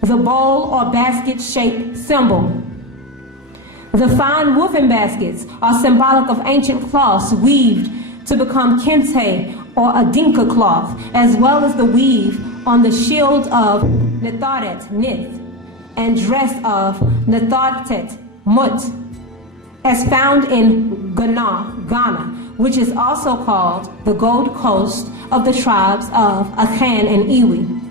the bowl or basket-shaped symbol. The fine woven baskets are symbolic of ancient cloths weaved to become kente or a dinka cloth, as well as the weave on the shield of Netharet, Nith, and dress of Nethartet, Mut, as found in Ghana, which is also called the Gold Coast of the tribes of Akan and Iwi.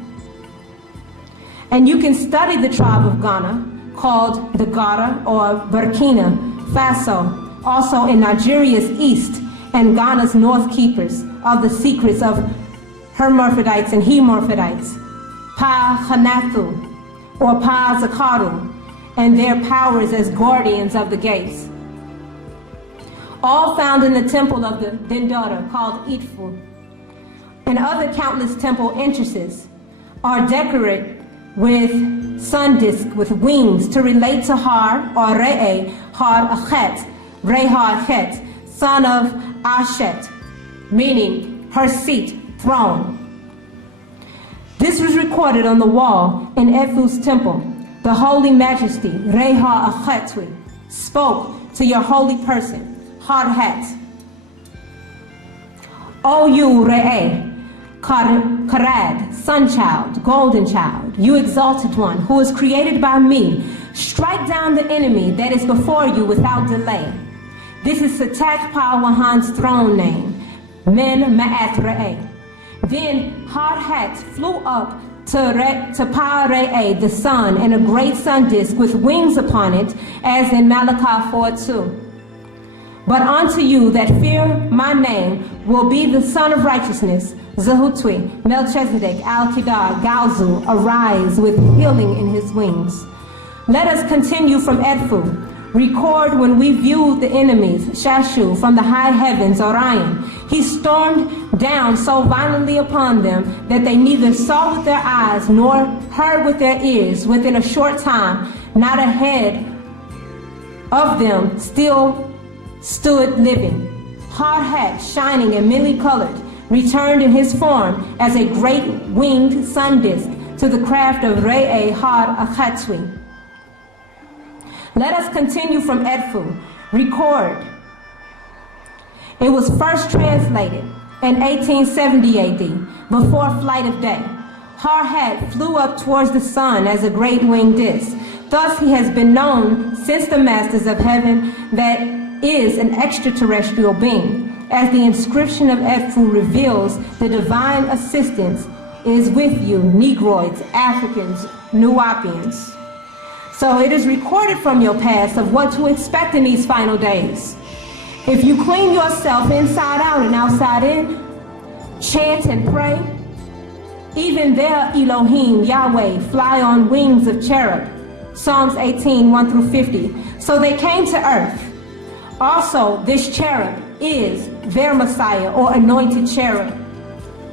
And you can study the tribe of Ghana, called the Gara or Burkina Faso, also in Nigeria's east and Ghana's north keepers of the secrets of hermaphrodites and hemorphidites, Pa Hanathu or Pa Zakaru, and their powers as guardians of the gates. All found in the temple of the then daughter called Itfu. and other countless temple entrances are decorated with sun disk with wings to relate to Har or Re'e, Har Achet, Re-Har-Chet, son of Ashet, meaning her seat, throne. This was recorded on the wall in Edfu's temple. The Holy Majesty, Re-Har-Achetwi, spoke to your holy person, Har-Het. O you, Re'e, Karad, sun child, golden child, you exalted one, who is created by me, strike down the enemy that is before you without delay. This is Satak Pawahan's throne name, Men Ma'at Re'e. Then Har-Het flew up to Pa-Re'e, the sun, and a great sun disk with wings upon it, as in Malachi 4:2. But unto you that fear my name will be the Son of Righteousness, Zahutwi, Melchizedek, Al-Kedar, Galzu, arise with healing in his wings. Let us continue from Edfu. Record when we viewed the enemies, Shashu, from the high heavens, Orion. He stormed down so violently upon them that they neither saw with their eyes nor heard with their ears. Within a short time, not a head of them still stood living. Har-Het, shining and many colored, returned in his form as a great winged sun disk to the craft of Re'e Har-Achetwi. Let us continue from Edfu. Record. It was first translated in 1870 AD, before flight of day. Har-Het flew up towards the sun as a great winged disk. Thus he has been known since the masters of heaven that is an extraterrestrial being. As the inscription of Edfu reveals, the divine assistance is with you, Negroids, Africans, Nuwapians. So it is recorded from your past of what to expect in these final days. If you clean yourself inside out and outside in, chant and pray, even their Elohim, Yahweh, fly on wings of cherub. Psalms 18, 1 through 50. So they came to earth. Also, this cherub is their Messiah or anointed cherub.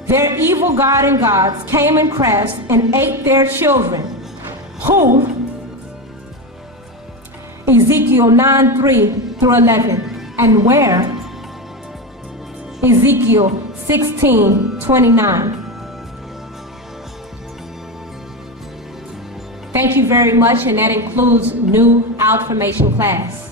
Their evil god and gods came in crafts and ate their children, who, Ezekiel 9, 3 through 11, and where, Ezekiel 16, 29. Thank you very much, and that includes new Outformation class.